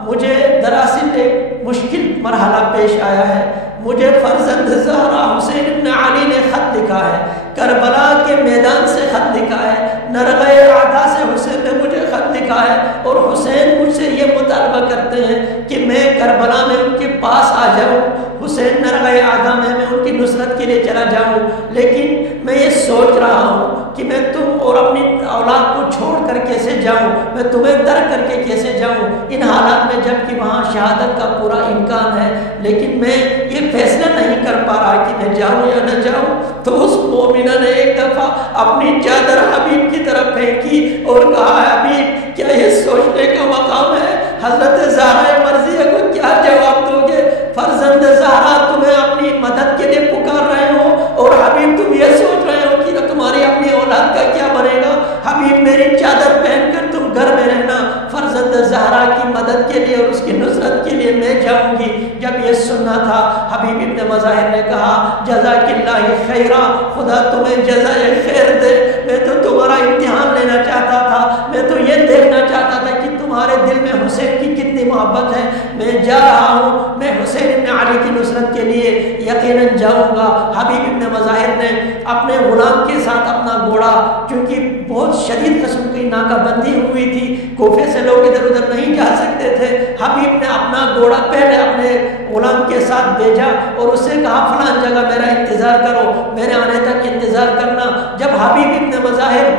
مجھے دراصل ایک مشکل مرحلہ پیش آیا ہے، مجھے فرزند زہرا حسین ابن علی نے خط لکھا ہے، کربلا کے میدان سے خط لکھا ہے، نرغہ اعداء سے حسین نے مجھے خط لکھا ہے، اور حسین مجھ سے یہ مطالبہ کرتے ہیں کہ میں کربلا میں ان کے پاس آ جاؤں، حسین نرغہ اعداء میں ان کی نصرت کے لیے چلا جاؤں، لیکن میں یہ سوچ رہا ہوں کہ میں تم اور اپنی اولاد کو چھوڑ کر کیسے جاؤں، میں تمہیں ترک کر کے کیسے جاؤں ان حالات میں جب کہ وہاں شہادت کا پورا امکان ہے، لیکن میں یہ فیصلہ نہیں کر پا رہا کہ میں جاؤں یا نہ جاؤں۔ تو اس مومنہ نے ایک دفعہ اپنی چادر حبیب کی طرف پھینکی اور کہا حبیب کیا یہ سوچنے کا مقام ہے؟ حضرت زہرا مرضیہ کو کیا جواب دو گے؟ فرزند زہرا تمہیں اپنی مدد کے لیے پکار رہے ہو اور حبیب تم یہ سوچ رہے ہو کہ تمہاری اپنی اولاد کا کیا بنے گا؟ حبیب میری چادر پہن کر تم گھر میں رہنا، فرزند زہرا کی مدد کے لیے اور اس کی نصرت کے لیے میں جاؤں گی۔ جب یہ سننا تھا حبیب ابن مظاہر نے کہا جزاک اللہ خیرا، خدا تمہیں جزائے خیر دے، میں تو تمہارا امتحان لینا چاہتا تھا، میں تو یہ دیکھنا چاہتا تھا کہ تمہارے دل میں حسین کی کتنی محبت ہے، میں جا رہا ہوں، میں حسین ابن علی کی نصرت کے لیے یقیناً جاؤں گا۔ حبیب ابن مظاہر نے اپنے غلام کے ساتھ اپنا گھوڑا، چونکہ بہت شدید قسم کی ناکہ بندی ہوئی تھی، کوفے سے لوگ ادھر ادھر نہیں جا سکتے تھے، حبیب نے اپنا گھوڑا پہلے اپنے غلام کے ساتھ بھیجا اور اس سے کہا فلان جگہ میرا انتظار کرو، میرے آنے تک انتظار کرنا۔ جب حبیب ابن مظاہر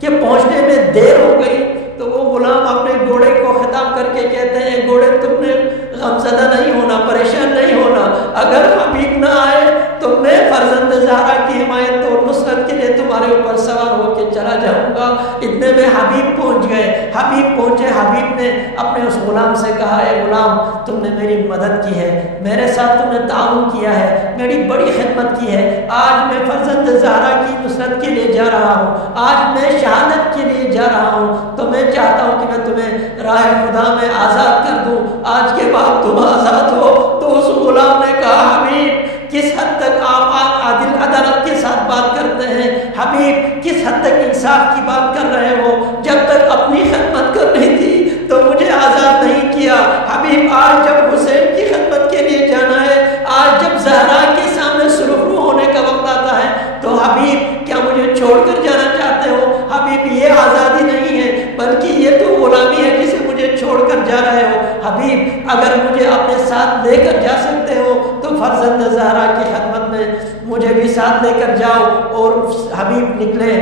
کے پہنچنے میں دیر ہو گئی تو وہ غلام اپنے گھوڑے کو خطاب کر کے کہتے ہیں گھوڑے تم نے غمزدہ نہیں ہونا، پریشان نہیں ہونا، اگر حبیب نہ آئے تو میں فرزند زہرا کی حمایت اور نصرت کے لیے تمہارے اوپر سوار ہو کے چلا جاؤں گا۔ اتنے میں حبیب پہنچ گئے، حبیب پہنچے، حبیب نے اپنے اس غلام سے کہا اے غلام تم نے میری مدد کی ہے، میرے ساتھ تم نے تعاون کیا ہے، میری بڑی خدمت کی ہے، آج میں فرزند زہرا کی نصرت کے لیے جا رہا ہوں، آج میں شہادت کے لیے جا رہا ہوں، تو میں چاہتا ہوں کہ میں تمہیں راہ خدا میں آزاد کر دوں، آج کے بعد تم آزاد ہو۔ تو اس غلام نے کہا حبیب کس حد تک آپ عادل عدالت کے ساتھ بات کرتے ہیں، حبیب کس حد تک انصاف کی بات کر رہے ہو، جب تک اپنی خدمت کرنی تھی تو مجھے آزاد نہیں کیا، حبیب آج جب حسین کی خدمت کے لیے جانا ہے، آج جب زہرا کے سامنے سرخرو ہونے کا وقت آتا ہے تو حبیب کیا مجھے چھوڑ کر جانا چاہتے ہو؟ حبیب یہ آزادی نہیں ہے بلکہ یہ تو غلامی ہے جسے مجھے چھوڑ کر جا رہے ہو، حبیب اگر مجھے اپنے ساتھ لے کر جا سکتے ہو تو فرزند زہرا کی خدمت میں مجھے بھی ساتھ لے کر جاؤ۔ اور حبیب نکلے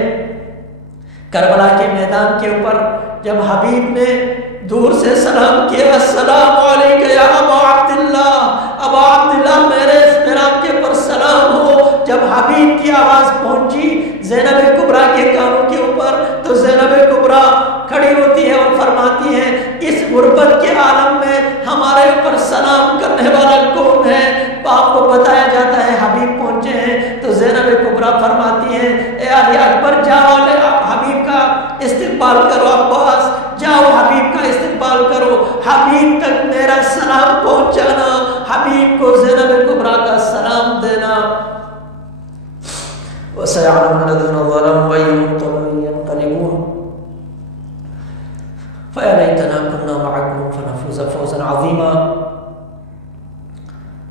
کربلا کے میدان کے اوپر، جب حبیب نے دور سے سلام کیا السلام علیکم یا ابا عبداللہ، ابا عبداللہ میرا آپ کے پر سلام ہو۔ جب حبیب کی آواز پہنچی زینب کبریٰ کے کانوں کے اوپر تو زینب کبریٰ کھڑی ہوتی ہے اور فرماتی ہے اس غربت کے عالم میں ہمارے اوپر سلام کرنے والا کون ہے؟ آپ کو بتایا جاتا ہے حبیب پہنچے ہیں تو زینب کبریٰ فرماتی ہیں اے علی اکبر جاؤ حبیب کا استقبال کرو، عباس جاؤ حبیب کا استقبال کرو، حبیب تک میرا سلام پہنچانا، حبیب کو زینب کبریٰ کا سلام دینا۔ وَسَيَعْلَمُ الَّذِينَ ظَلَمُوا أَيُّ مُنقَلَبٍ يَنقَلِبُونَ فَيَا لَيْتَنَا كُنَّا مَعَكُمْ فَنَفُوزَ فَوْزًا عَظِيمًا۔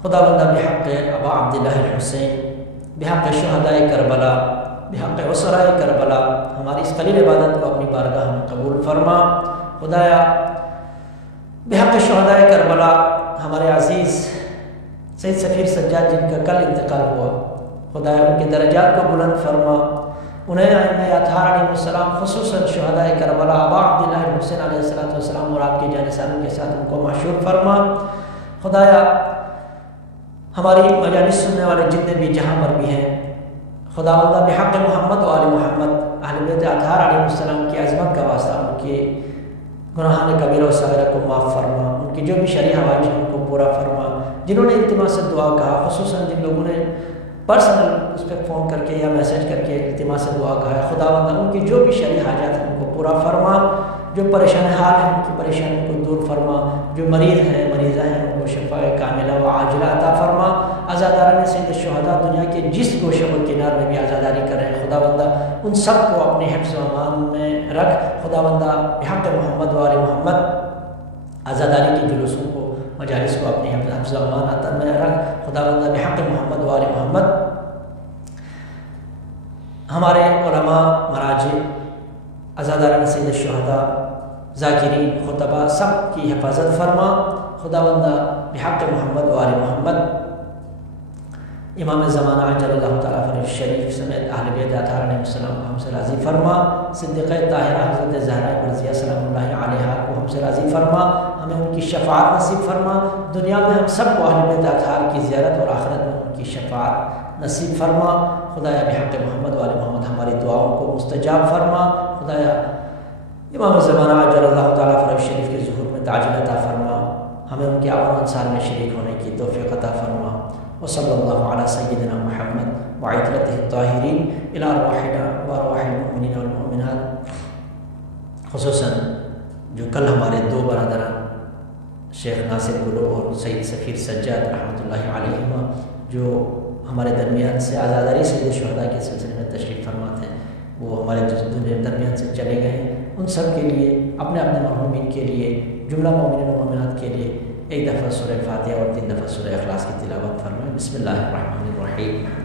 خدا بندہ بحق ابا عبداللہ الحسین، بحق شہداء کربلا، بحق اسراء کربلا ہماری اس قلیل عبادت کو اپنی بارگاہ میں قبول فرما۔ خدایا بحق شہداء کربلا ہمارے عزیز سید سفیر سجاد جن کا کل انتقال ہوا، خدایا ان کے درجات کو بلند فرما، انہیں ائمہ اطہار علیہ السلام خصوصاً شہداء کربلا ابا عبداللہ حسین علیہ السلام اور آپ کے جانثاروں کے ساتھ ان کو محشور فرما۔ خدایا ہماری مجالس سننے والے جتنے بھی جہاں پر بھی ہیں، خداوند بحق محمد و آل محمد اہل بیت اطہار علیہ السلام کی عظمت کا واسطہ ان کے گناہان کبیرہ و صغیرہ کو معاف فرما، ان کی جو بھی شرعی حوائج ہیں ان کو پورا فرما۔ جنہوں نے التماس سے دعا کہا، خصوصاً جن لوگوں نے پرسنل اس پہ فون کر کے یا میسیج کر کے التماس سے دعا کہا ہے، خداوند ان کی جو بھی شرعی حاجات ہیں ان کو پورا فرما، جو پریشان حال ہیں ان کی پریشانی کو دور فرما، جو مریض ہیں مریضہ ہیں ان کو شفاء کاملہ و عاجلہ عطا فرما۔ عزاداران سید الشہداء دنیا کے جس گوشے و کنار میں بھی عزاداری کر رہے ہیں، خداوندہ ان سب کو اپنے حفظ و امان میں رکھ۔ خداوندہ بحق محمد و آل محمد عزاداری کے جلوسوں کو مجالس کو اپنے حفظ و امان میں رکھ۔ خداوندہ بحق محمد و آل محمد ہمارے علماء مراجع عزاداران سید الشہداء ذاکرین خطبہ سب کی حفاظت فرما۔ خداوندہ بحق محمد و آل محمد امام زمانہ عجل اللہ تعالیٰ فرج شریف سمیت اہل بیت اطہار علیہ السلام کو ہم سے راضی فرما۔ صدیقہ طاہرہ حضرت زہرا مرضیہ سلام اللہ علیہا کو ہم سے راضی فرما، ہمیں ان کی شفاعت نصیب فرما۔ دنیا میں ہم سب کو اہل بیت اطہار کی زیارت اور آخرت میں ان کی شفاعت نصیب فرما۔ خدایا بحق محمد و آل محمد ہماری دعاؤں کو مستجاب فرما۔ خدایا امام زمانہ عجل اللہ تعالیٰ فرج شریف کے ظہور میں تعجیل عطا فرما، ہمیں ان کے اعوان انصار میں شریک ہونے کی توفیق عطا فرما۔ وصلی اللہ علی سیدنا محمد وعطرتہ الطاہرین الی ارواحنا و ارواح المؤمنین والمؤمنات۔ خصوصاً جو کل ہمارے دو برادران شیخ ناصر گلو اور سید سفیر سجاد رحمۃ اللہ علیہما جو ہمارے درمیان سے عزاداری سید الشہداء کے سلسلے میں تشریف فرما تھے، وہ ہمارے درمیان سے چلے گئے ہیں۔ ان سب کے لیے، اپنے اپنے مرحومین کے لیے، جملہ مومنین و مومنات کے لیے ایک دفعہ سورہ فاتحہ اور 3 دفعہ سورہ اخلاص کی تلاوت فرمائیں۔ بسم اللہ الرحمن الرحیم۔